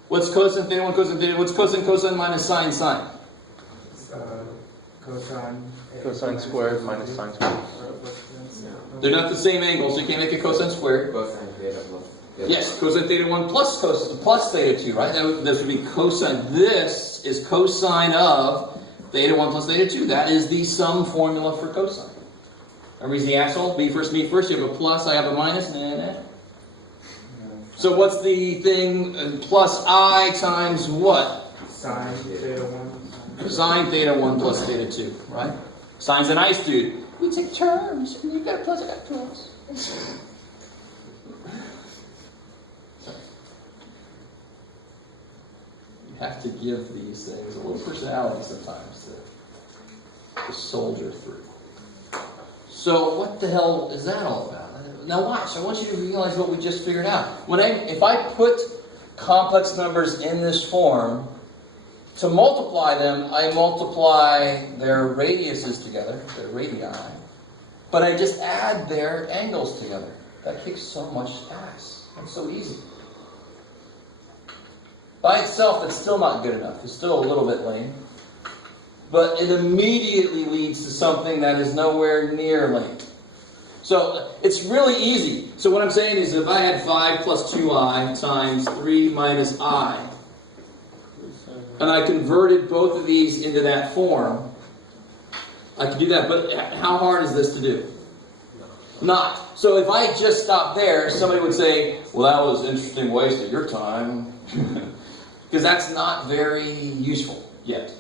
What's cosine theta 1, cosine theta? What's cosine minus sine? Cosine squared minus sine squared. They're not the same angle, so you can't make a cosine squared. Cosine theta plus. Yes, cosine theta 1 plus theta 2, right? This would be cosine. This is cosine of theta 1 plus theta 2. That is the sum formula for cosine. Everybody's the asshole? Me first. You have a plus, I have a minus. Nah. So what's the thing? Plus I times what? Sine theta 1. Sine theta 1 plus theta 2, right? Sine's a nice dude. We take terms. You got a plus, I got a plus. You have to give these things a little personality sometimes to soldier through. So what the hell is that all about? Now watch, I want you to realize what we just figured out. If I put complex numbers in this form, to multiply them, I multiply their radiuses together, their radii, but I just add their angles together. That kicks so much ass. It's so easy. By itself, that's still not good enough. It's still a little bit lame. But it immediately leads to something that is nowhere near lame. So it's really easy. So what I'm saying is if I had 5 plus 2i times 3 minus I, and I converted both of these into that form, I could do that. But how hard is this to do? Not. So if I just stopped there, somebody would say, well, that was an interesting waste of your time. Because that's not very useful yet.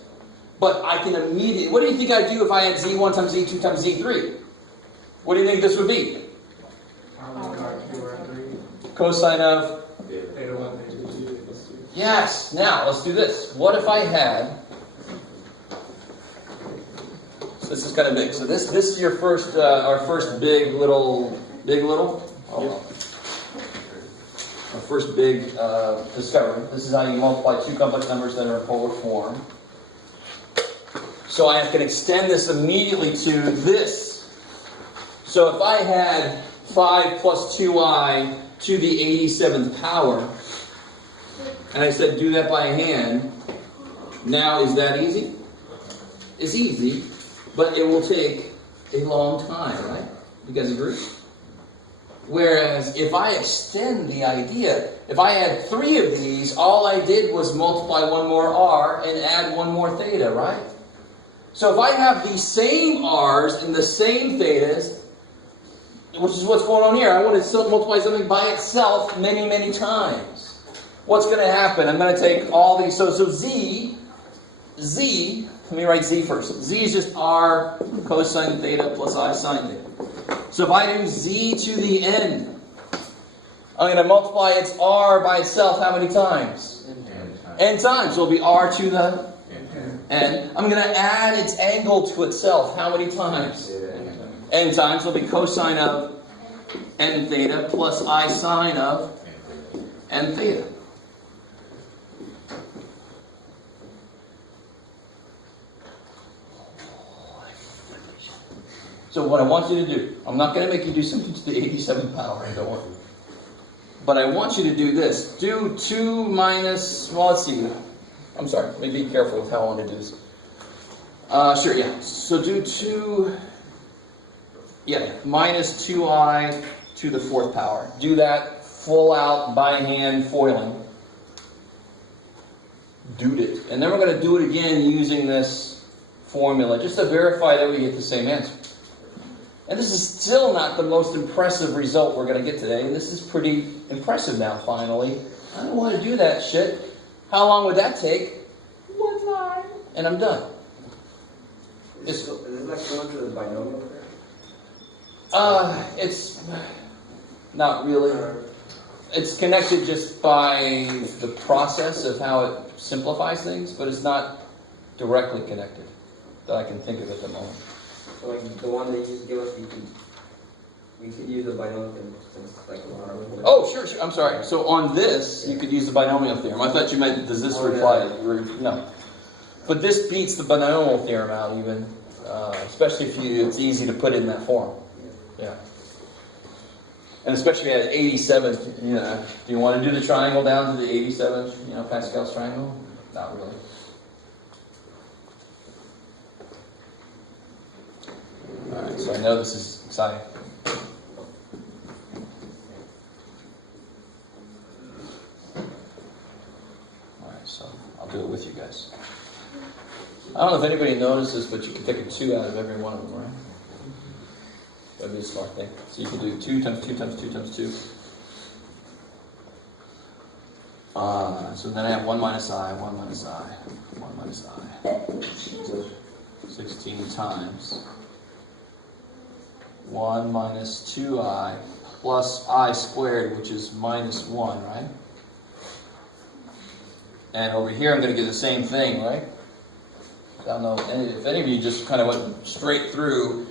But I can immediately... What do you think I'd do if I had z1 times z2 times z3? What do you think this would be? Cosine of... Theta 1, theta 2. Yes. Now, let's do this. What if I had... So this is kind of big. So this is your first, our first big little... Our first big discovery. This is how you multiply two complex numbers that are in polar form. So I can extend this immediately to this. So if I had 5 plus 2i to the 87th power, and I said do that by hand, now is that easy? It's easy, but it will take a long time, right? You guys agree? Whereas if I extend the idea, if I had 3 of these, all I did was multiply one more r and add one more theta, right? So if I have the same r's and the same thetas, which is what's going on here, I want to multiply something by itself many, many times. What's going to happen? I'm going to take all these, so z, let me write z first. Z is just r cosine theta plus I sine theta. So if I do z to the n, I'm going to multiply its r by itself how many times? N times. So it'll be r to the n. I'm going to add its angle to itself how many times? N times. So it'll be cosine of n theta plus I sine of n theta. So what I want you to do, I'm not going to make you do something to the 87th power, don't worry. But I want you to do this. Do 2 minus, well, let's see. I'm sorry, let me be careful with how I want to do this. Sure, yeah. So do 2, minus 2i to the 4th power. Do that full out by hand foiling. Do it. And then we're going to do it again using this formula, just to verify that we get the same answer. And this is still not the most impressive result we're going to get today. And this is pretty impressive now, finally. I don't want to do that shit. How long would that take? 1 line. And I'm done. Is it like going to the binomial there? It's not really. It's connected just by the process of how it simplifies things, but it's not directly connected that I can think of at the moment. So like the one that you just give us, we could use the binomial since like a lot of. Oh, sure. I'm sorry. So on this, you could use the binomial theorem. I thought you meant, does this reply? No. But this beats the binomial theorem out even, especially if it's easy to put it in that form. Yeah. And especially at 87, do you want to do the triangle down to the 87, Pascal's triangle? Not really. Alright, so I know this is exciting. Alright, so I'll do it with you guys. I don't know if anybody notices, but you can take a 2 out of every one of them, right? That'd be a smart thing. So you can do 2 times 2 times 2 times 2. So then I have 1 minus I, 1 minus I, 1 minus I. 16 times 1 minus 2i plus I squared, which is minus 1, right? And over here I'm going to get the same thing, right? I don't know if any of you just kind of went straight through,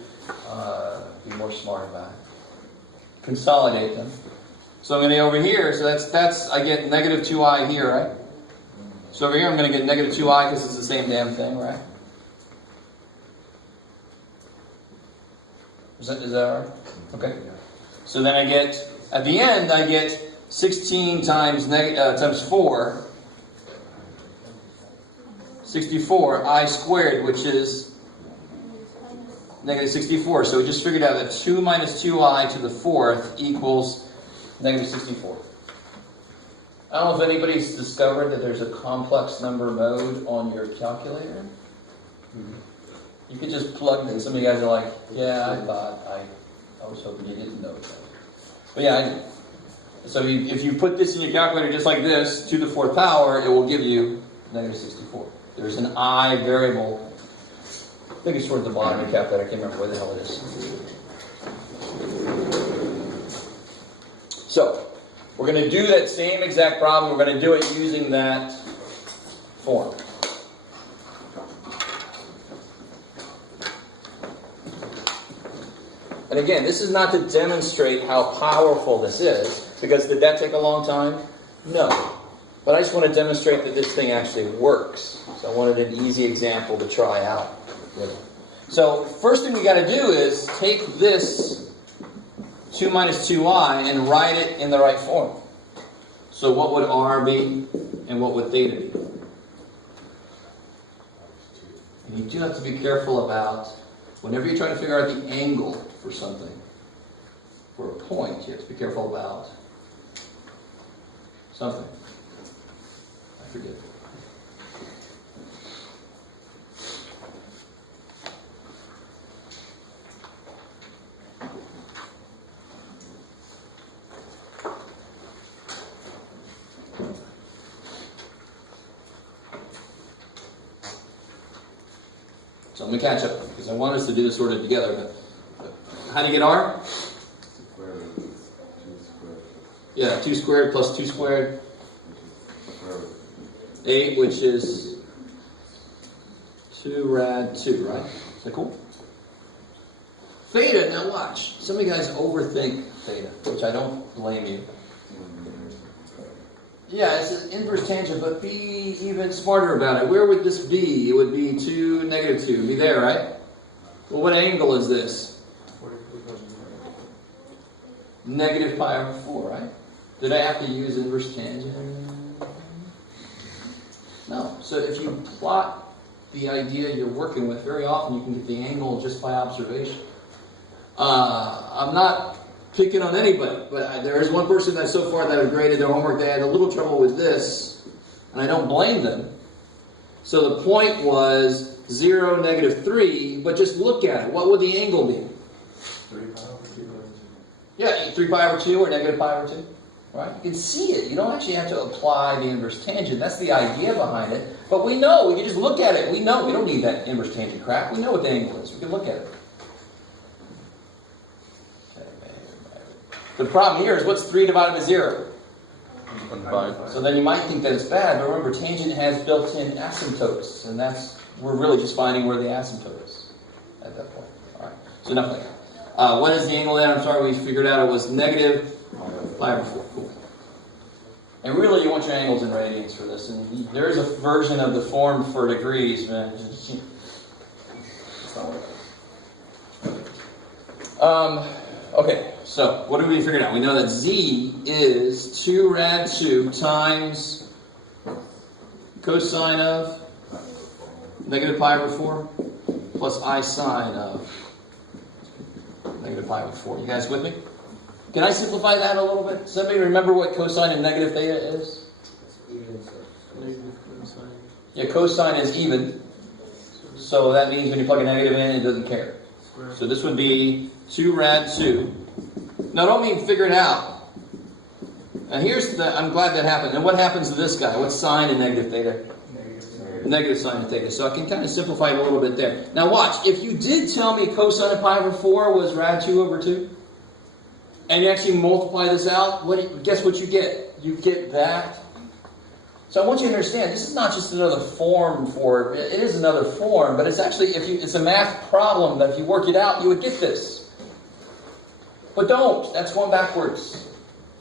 be more smart about it. Consolidate them. So I'm going to go over here, so that's I get negative 2i here, right? So over here I'm going to get negative 2i because it's the same damn thing, right? Is that right? Okay. So then I get, at the end, I get 16 times 4, 64, I squared, which is negative 64. So we just figured out that 2 minus 2i to the 4th equals negative 64. I don't know if anybody's discovered that there's a complex number mode on your calculator. You could just plug in. Some of you guys are like, yeah, I was hoping you didn't know that. But yeah, so if you put this in your calculator just like this, to the 4th power, it will give you negative 64. There's an I variable. I think it's toward the bottom of the calculator. I can't remember where the hell it is. So, we're going to do that same exact problem. We're going to do it using that form. And again, this is not to demonstrate how powerful this is, because did that take a long time? No. But I just want to demonstrate that this thing actually works. So I wanted an easy example to try out. So first thing we got to do is take this 2 minus 2i and write it in the right form. So what would r be and what would theta be? And you do have to be careful about, whenever you're trying to figure out the angle for something, for a point, you have to be careful about something. I forget. So let me catch up, because I want us to do this sort of together. But how do you get r? Yeah, 2 squared plus 2 squared. 8, which is 2 rad 2, right? Is that cool? Theta, now watch. Some of you guys overthink theta, which I don't blame you. Yeah, it's an inverse tangent, but be even smarter about it. Where would this be? It would be 2, negative 2. It'd be there, right? Well, what angle is this? Negative pi over 4, right? Did I have to use inverse tangent? No. So if you plot the idea you're working with, very often you can get the angle just by observation. I'm not picking on anybody, but there is one person that so far that have graded their homework, they had a little trouble with this, and I don't blame them. So the point was 0, -3, but just look at it. What would the angle be? 3 pi over 2 over 2. Yeah, 3 pi over 2 or negative pi over 2. Right? You can see it. You don't actually have to apply the inverse tangent. That's the idea behind it. But we know. We can just look at it. We know. We don't need that inverse tangent crap. We know what the angle is. We can look at it. The problem here is what's 3 divided by 0? 5. So then you might think that it's bad, but remember, tangent has built-in asymptotes, and we're really just finding where the asymptote is at that point. All right. So enough of that. What is the angle there? I'm sorry, we figured out it was negative pi over 4. Cool. And really, you want your angles in radians for this. And there is a version of the form for degrees, man. It's not what it is. Okay, so what have we figured out? We know that z is 2 rad 2 times cosine of negative pi over 4 plus I sine of negative pi over 4. You guys with me? Can I simplify that a little bit? Does anybody remember what cosine of negative theta is? Yeah, cosine is even. So that means when you plug a negative in, it doesn't care. So this would be 2 rad 2. Now don't mean figure it out. And I'm glad that happened. And what happens to this guy? What's sine of negative theta? Negative sine of theta. So I can kind of simplify it a little bit there. Now watch. If you did tell me cosine of pi over 4 was rad 2 over 2, and you actually multiply this out, guess what you get? You get that. So I want you to understand, this is not just another form for it. It is another form, but it's actually, it's a math problem that if you work it out, you would get this. But don't. That's going backwards.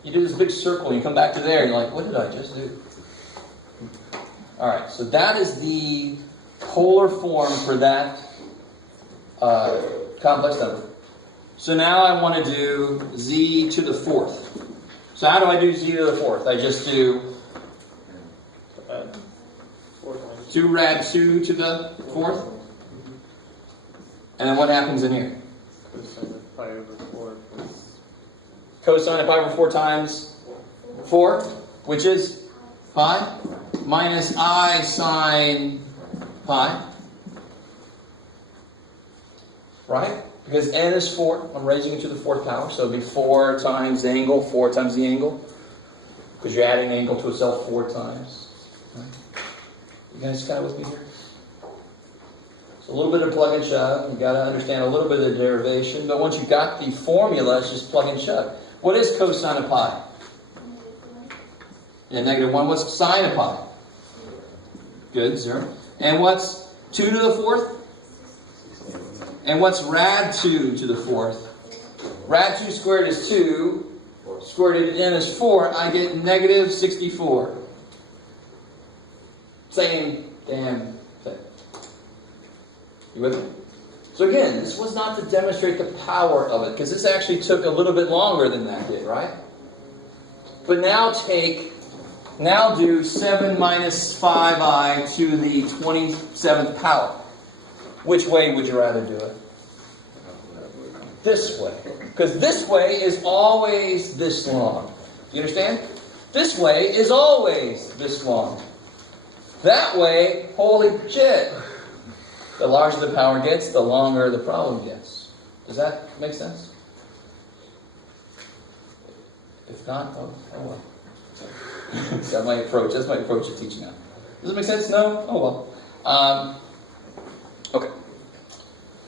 You do this big circle, and you come back to there, and you're like, what did I just do? All right, so that is the polar form for that complex number. So now I want to do z to the 4th. So how do I do z to the 4th? I just do 2 rad 2 to the 4th. And then what happens in here? Cosine of pi over 4. Cosine of pi over 4 times 4, which is pi, minus I sine pi. Right? Because n is 4. I'm raising it to the 4th power. So it would be 4 times the angle, 4 times the angle. Because you're adding angle to itself 4 times. Right? You guys kind of with me here? So a little bit of plug and shove. You've got to understand a little bit of the derivation. But once you've got the formula, it's just plug and shove. What is cosine of pi? Yeah, -1. What's sine of pi? Good, 0. And what's 2 to the 4th? And what's rad 2 to the 4th? Rad 2 squared is 2. Squared in is 4. I get -64. Same damn thing. You with me? So again, this was not to demonstrate the power of it, because this actually took a little bit longer than that did, right? But now do 7 minus 5i to the 27th power. Which way would you rather do it? This way. Because this way is always this long. You understand? This way is always this long. That way, holy shit. The larger the power gets, the longer the problem gets. Does that make sense? If not, oh well. That's my approach. That's my approach to teaching now. Does it make sense? No? Oh well. Okay.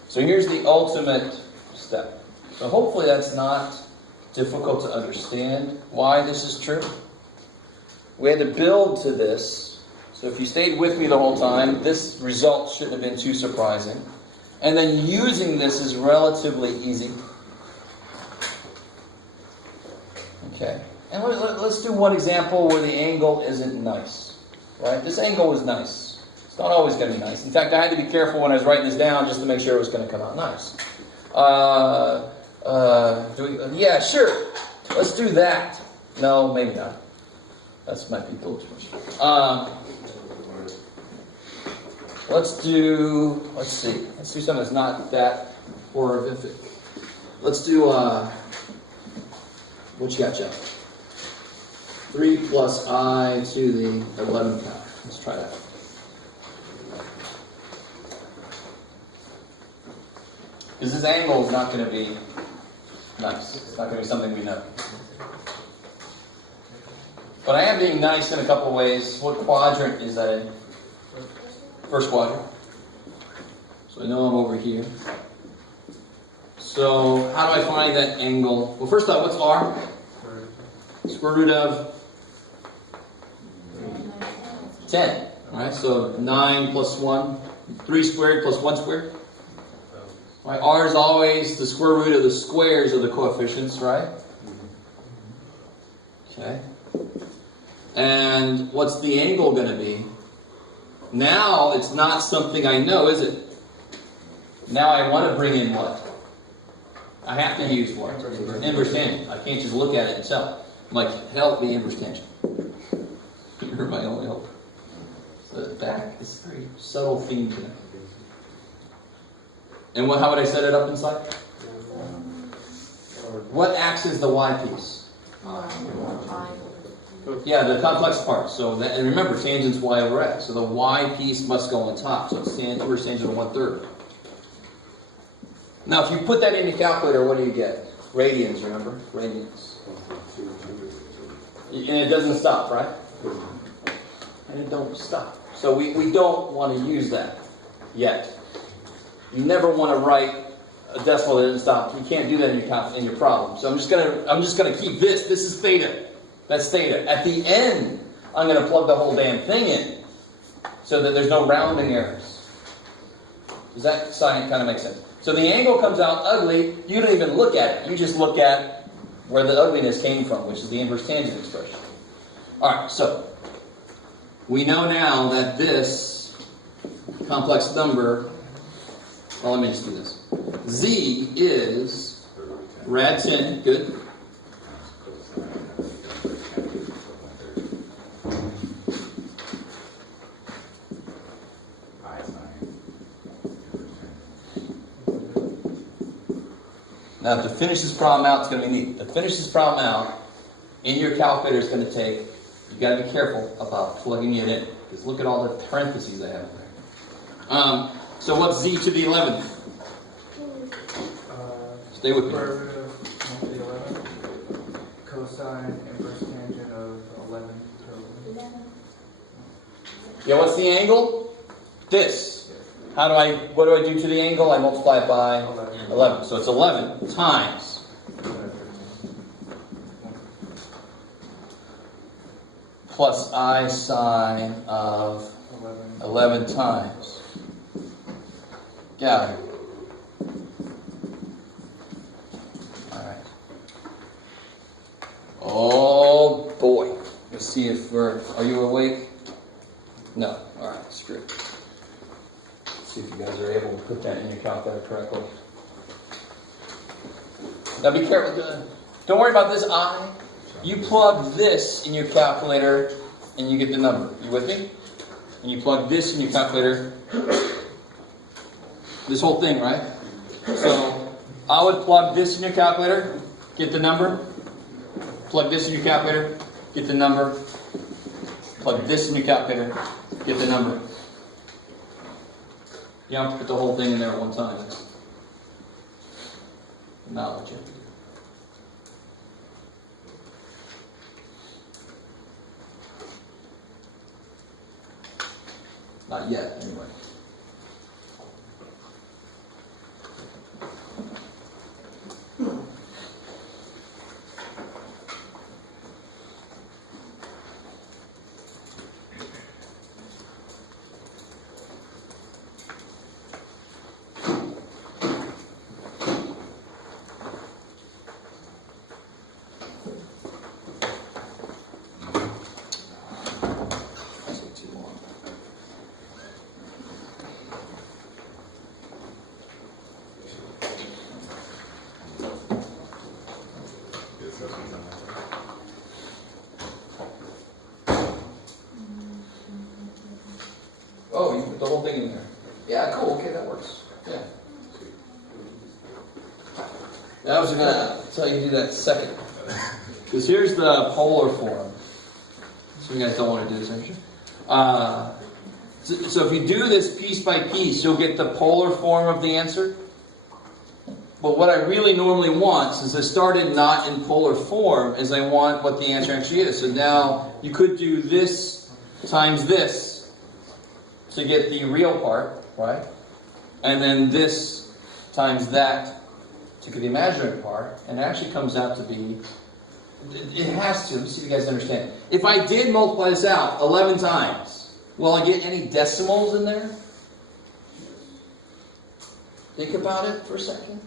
So here's the ultimate step. So hopefully that's not difficult to understand why this is true. We had to build to this. So if you stayed with me the whole time, this result shouldn't have been too surprising. And then using this is relatively easy. Okay. And let's do one example where the angle isn't nice. Right? This angle is nice. It's not always going to be nice. In fact, I had to be careful when I was writing this down just to make sure it was going to come out nice. Yeah, sure. Let's do that. No, maybe not. That's might be a little too much. Let's see. Let's do something that's not that horrific. Let's do, what you got, Jeff? 3 plus I to the 11th power. Let's try that. Because this angle is not going to be nice. It's not going to be something we know. But I am being nice in a couple of ways. What quadrant is that in? First quadrant. So I know I'm over here. So how do I find that angle? Well, first off, what's r? Square root of 10. Alright, so 9 plus 1, 3 squared plus 1 squared. Right, r is always the square root of the squares of the coefficients, right? Okay. And what's the angle going to be? Now it's not something I know, is it? Now I want to bring in what? I have to use what? Inverse tangent. I can't just look at it and tell. I'm like, help me inverse tangent. You're my only hope. So the back is a very subtle theme to that. And how would I set it up inside? What acts as the y piece? Yeah, the complex part. So that, and remember, tangent's y over x. So the y piece must go on top. So it's inverse tangent of 1/3. Now, if you put that in your calculator, what do you get? Radians, remember? Radians. And it doesn't stop, right? And it don't stop. So we don't want to use that yet. You never want to write a decimal that doesn't stop. You can't do that in your problem. So I'm just gonna keep this. This is theta. That's theta. At the end, I'm gonna plug the whole damn thing in, so that there's no rounding errors. Does that sign kind of make sense? So the angle comes out ugly. You don't even look at it. You just look at where the ugliness came from, which is the inverse tangent expression. All right. So we know now that this complex number. Well, let me just do this. Z is rad 10. Good. Now, to finish this problem out, it's going to be neat. To finish this problem out, in your calculator, it's going to take, you've got to be careful about plugging it in. Because look at all the parentheses I have there. So what's z to the 11th? Stay with me. Square root of the 11th. Cosine inverse tangent of 11 total. Yeah, what's the angle? This. What do I do to the angle? I multiply it by 11. So it's 11 times plus I sine of 11 times. Got it. Alright. Oh boy. Let's see if are you awake? No. Alright, screw it. See if you guys are able to put that in your calculator correctly. Now be careful. Don't worry about this I. You plug this in your calculator and you get the number. You with me? And you plug this in your calculator. This whole thing, right? So I would plug this in your calculator, get the number. Plug this in your calculator, get the number. Plug this in your calculator, get the number. You don't have to put the whole thing in there at one time. That's not what you have to do. Not yet, anyway. thing in there. Yeah, cool. Okay, that works. Yeah. I was gonna tell you to do that second. Because here's the polar form. So you guys don't want to do this, aren't you? So if you do this piece by piece, you'll get the polar form of the answer. But what I really normally want, since I started not in polar form, is I want what the answer actually is. So now you could do this times this to get the real part, right? And then this times that to get the imaginary part, and it actually comes out to be, it has to, let me see if you guys understand. If I did multiply this out 11 times, will I get any decimals in there? Think about it for a second.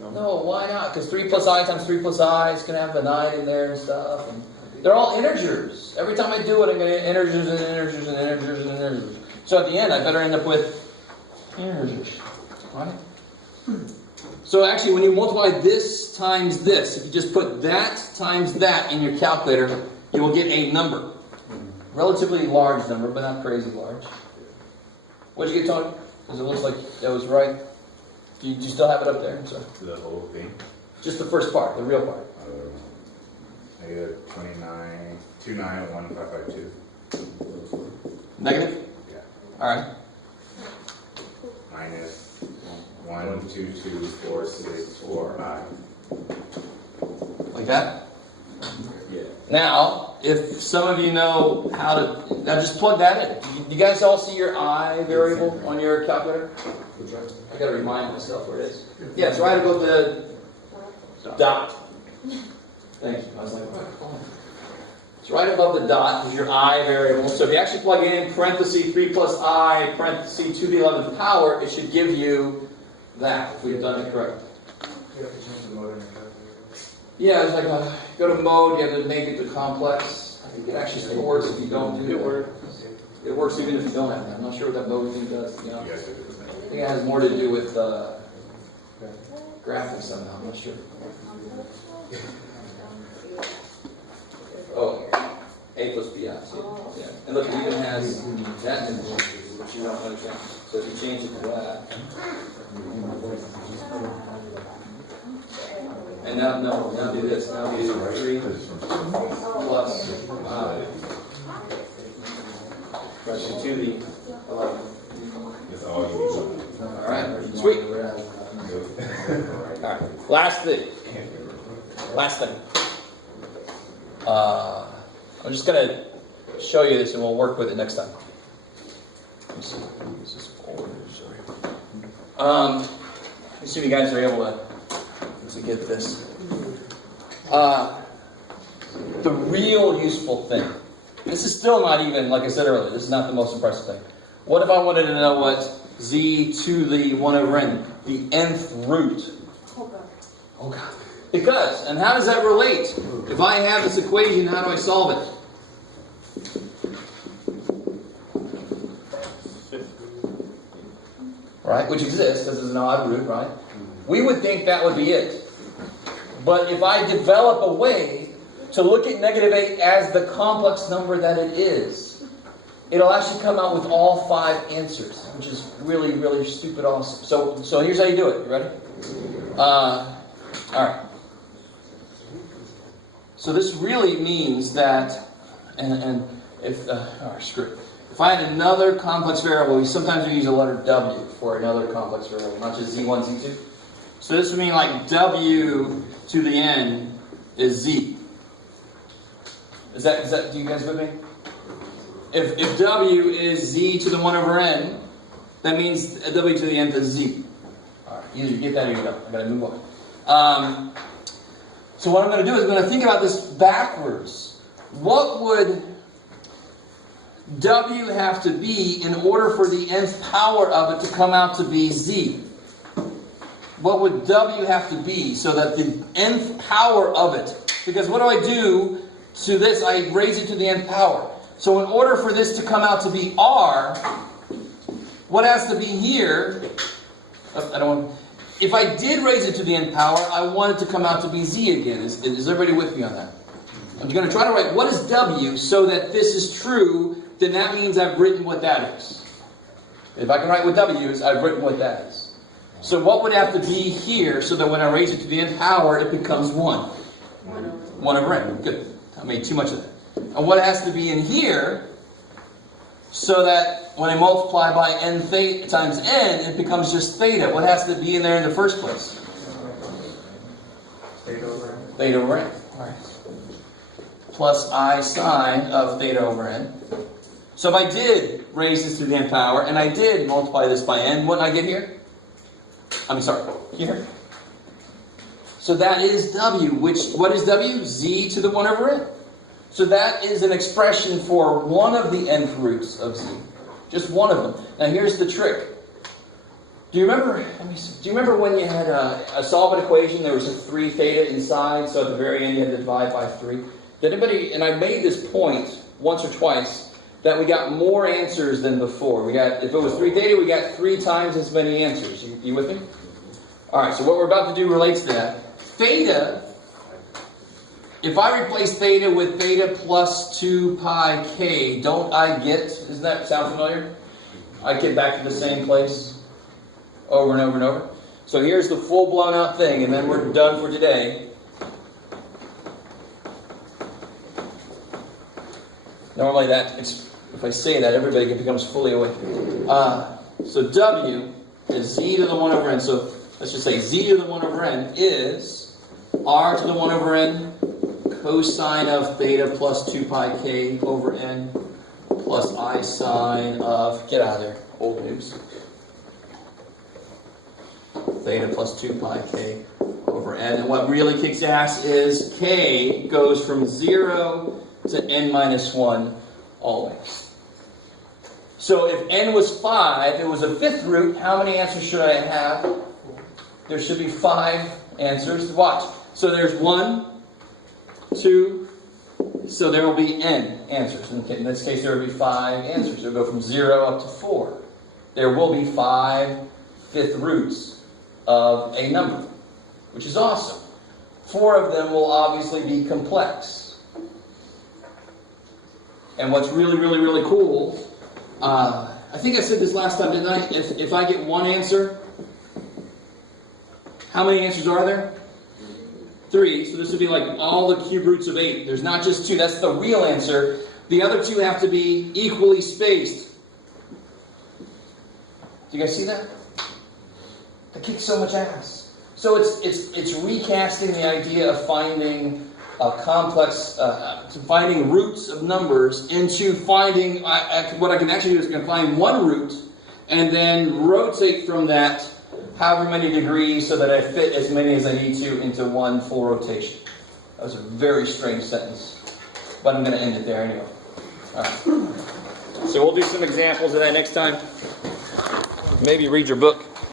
No, why not? Because 3 plus I times 3 plus I is going to have a 9 in there and stuff. And they're all integers. Every time I do it, I'm going to get integers and integers and integers and integers. So at the end, I better end up with integers. Right? So actually, when you multiply this times this, if you just put that times that in your calculator, you will get a number. Relatively large number, but not crazy large. What'd you get, Tony? Because it looks like that was right. Do you still have it up there? So. The whole thing? Just the first part, the real part. Negative 29,291,552. Negative? Yeah. Alright. Minus 1224645. Like that? Yeah. Now, if some of you know how to, now just plug that in. You guys all see your I variable on your calculator? I gotta remind myself where it is. Yeah, it's right above the dot. Thank you. I was like, what? It's right above the dot is your I variable. So if you actually plug in parenthesis 3 plus I, parenthesis 2 to the 11th power, it should give you that, if we've done it correctly. You have to change the mode in your calculator. Yeah, it's like go to mode, you have to make it to complex. I think it actually still works if you don't do it. It works even if you don't have it. I'm not sure what that mode thing does. You know? Yes, it is. I think it has more to do with graphics somehow. I'm not sure. Oh, A plus B, I see. Yeah. And look, it even has that in there, which you don't understand. So if you change it to that. And now do this. Now do 3 plus to the 11. That's all you need. Alright, sweet. Alright, last thing. I'm just going to show you this and we'll work with it next time. Let me see. This is forward. Sorry. Let's see if you guys are able to get this. The real useful thing. This is still not even, like I said earlier, this is not the most impressive thing. What if I wanted to know what z to the 1 over n, the nth root? Oh God. Because, and how does that relate? If I have this equation, how do I solve it? Right, which exists because it's an odd root, right? We would think that would be it. But if I develop a way to look at negative 8 as the complex number that it is, it'll actually come out with all 5 answers, which is really, really stupid awesome. So here's how you do it. You ready? Alright. So this really means that, and if, screw it. If I had another complex variable, sometimes we use a letter W for another complex variable, not just Z1, Z2. So this would mean like W to the n is Z. Is that, do you guys with me? If W is Z to the 1 over n, that means W to the nth is Z. Alright, either get that or you don't. I gotta move on. So what I'm going to do is I'm going to think about this backwards. What would W have to be in order for the nth power of it to come out to be Z? What would W have to be so that the nth power of it, because what do I do to this? I raise it to the nth power. So in order for this to come out to be R, what has to be here? If I did raise it to the nth power, I want it to come out to be Z again. Is everybody with me on that? I'm going to try to write what is W so that this is true, then that means I've written what that is. If I can write what W is, I've written what that is. So what would have to be here so that when I raise it to the nth power, it becomes 1? 1 over n. Good. I made too much of that. And what has to be in here so that when I multiply by n times n, it becomes just theta? What has to be in there in the first place? Theta over n. Theta over n. All right. Plus I sine of theta over n. So if I did raise this to the nth power, and I did multiply this by n, what did I get here? I'm sorry, here. So that is W, what is W? Z to the 1 over n. So that is an expression for one of the nth roots of Z. Just one of them. Now here's the trick. Do you remember when you had a solvent equation, there was a 3 theta inside, so at the very end you had to divide by 3? Did anybody, and I made this point once or twice, that we got more answers than before. If it was 3 theta, we got 3 times as many answers. You with me? Alright, so what we're about to do relates to that. Theta, if I replace theta with theta plus 2 pi k, don't I get, doesn't that sound familiar? I get back to the same place over and over and over. So here's the full blown out thing, and then we're done for today. Normally if I say that, everybody becomes fully awake. So W is Z to the 1 over n. So let's just say Z to the 1 over n is R to the 1 over n cosine of theta plus 2 pi k over n plus I sine of, get out of there, old news. Theta plus 2 pi k over n. And what really kicks ass is k goes from 0 to n minus 1 always. So if n was 5, it was a 5th root, how many answers should I have? There should be 5 answers. Watch. So there's 1, 2, so there will be n answers. In this case, there will be 5 answers. It will go from 0 up to 4. There will be 5 5th roots of a number, which is awesome. 4 of them will obviously be complex. And what's really, really, really cool, I think I said this last time, didn't I? If I get 1 answer, how many answers are there? 3. So this would be like all the cube roots of 8. There's not just 2. That's the real answer. The other 2 have to be equally spaced. Do you guys see that? That kicks so much ass. So it's recasting the idea of finding a complex, finding roots of numbers into finding, what I can actually do is I can find 1 root and then rotate from that however many degrees so that I fit as many as I need to into 1 full rotation. That was a very strange sentence, but I'm going to end it there anyway. All right. So we'll do some examples of that next time. Maybe read your book.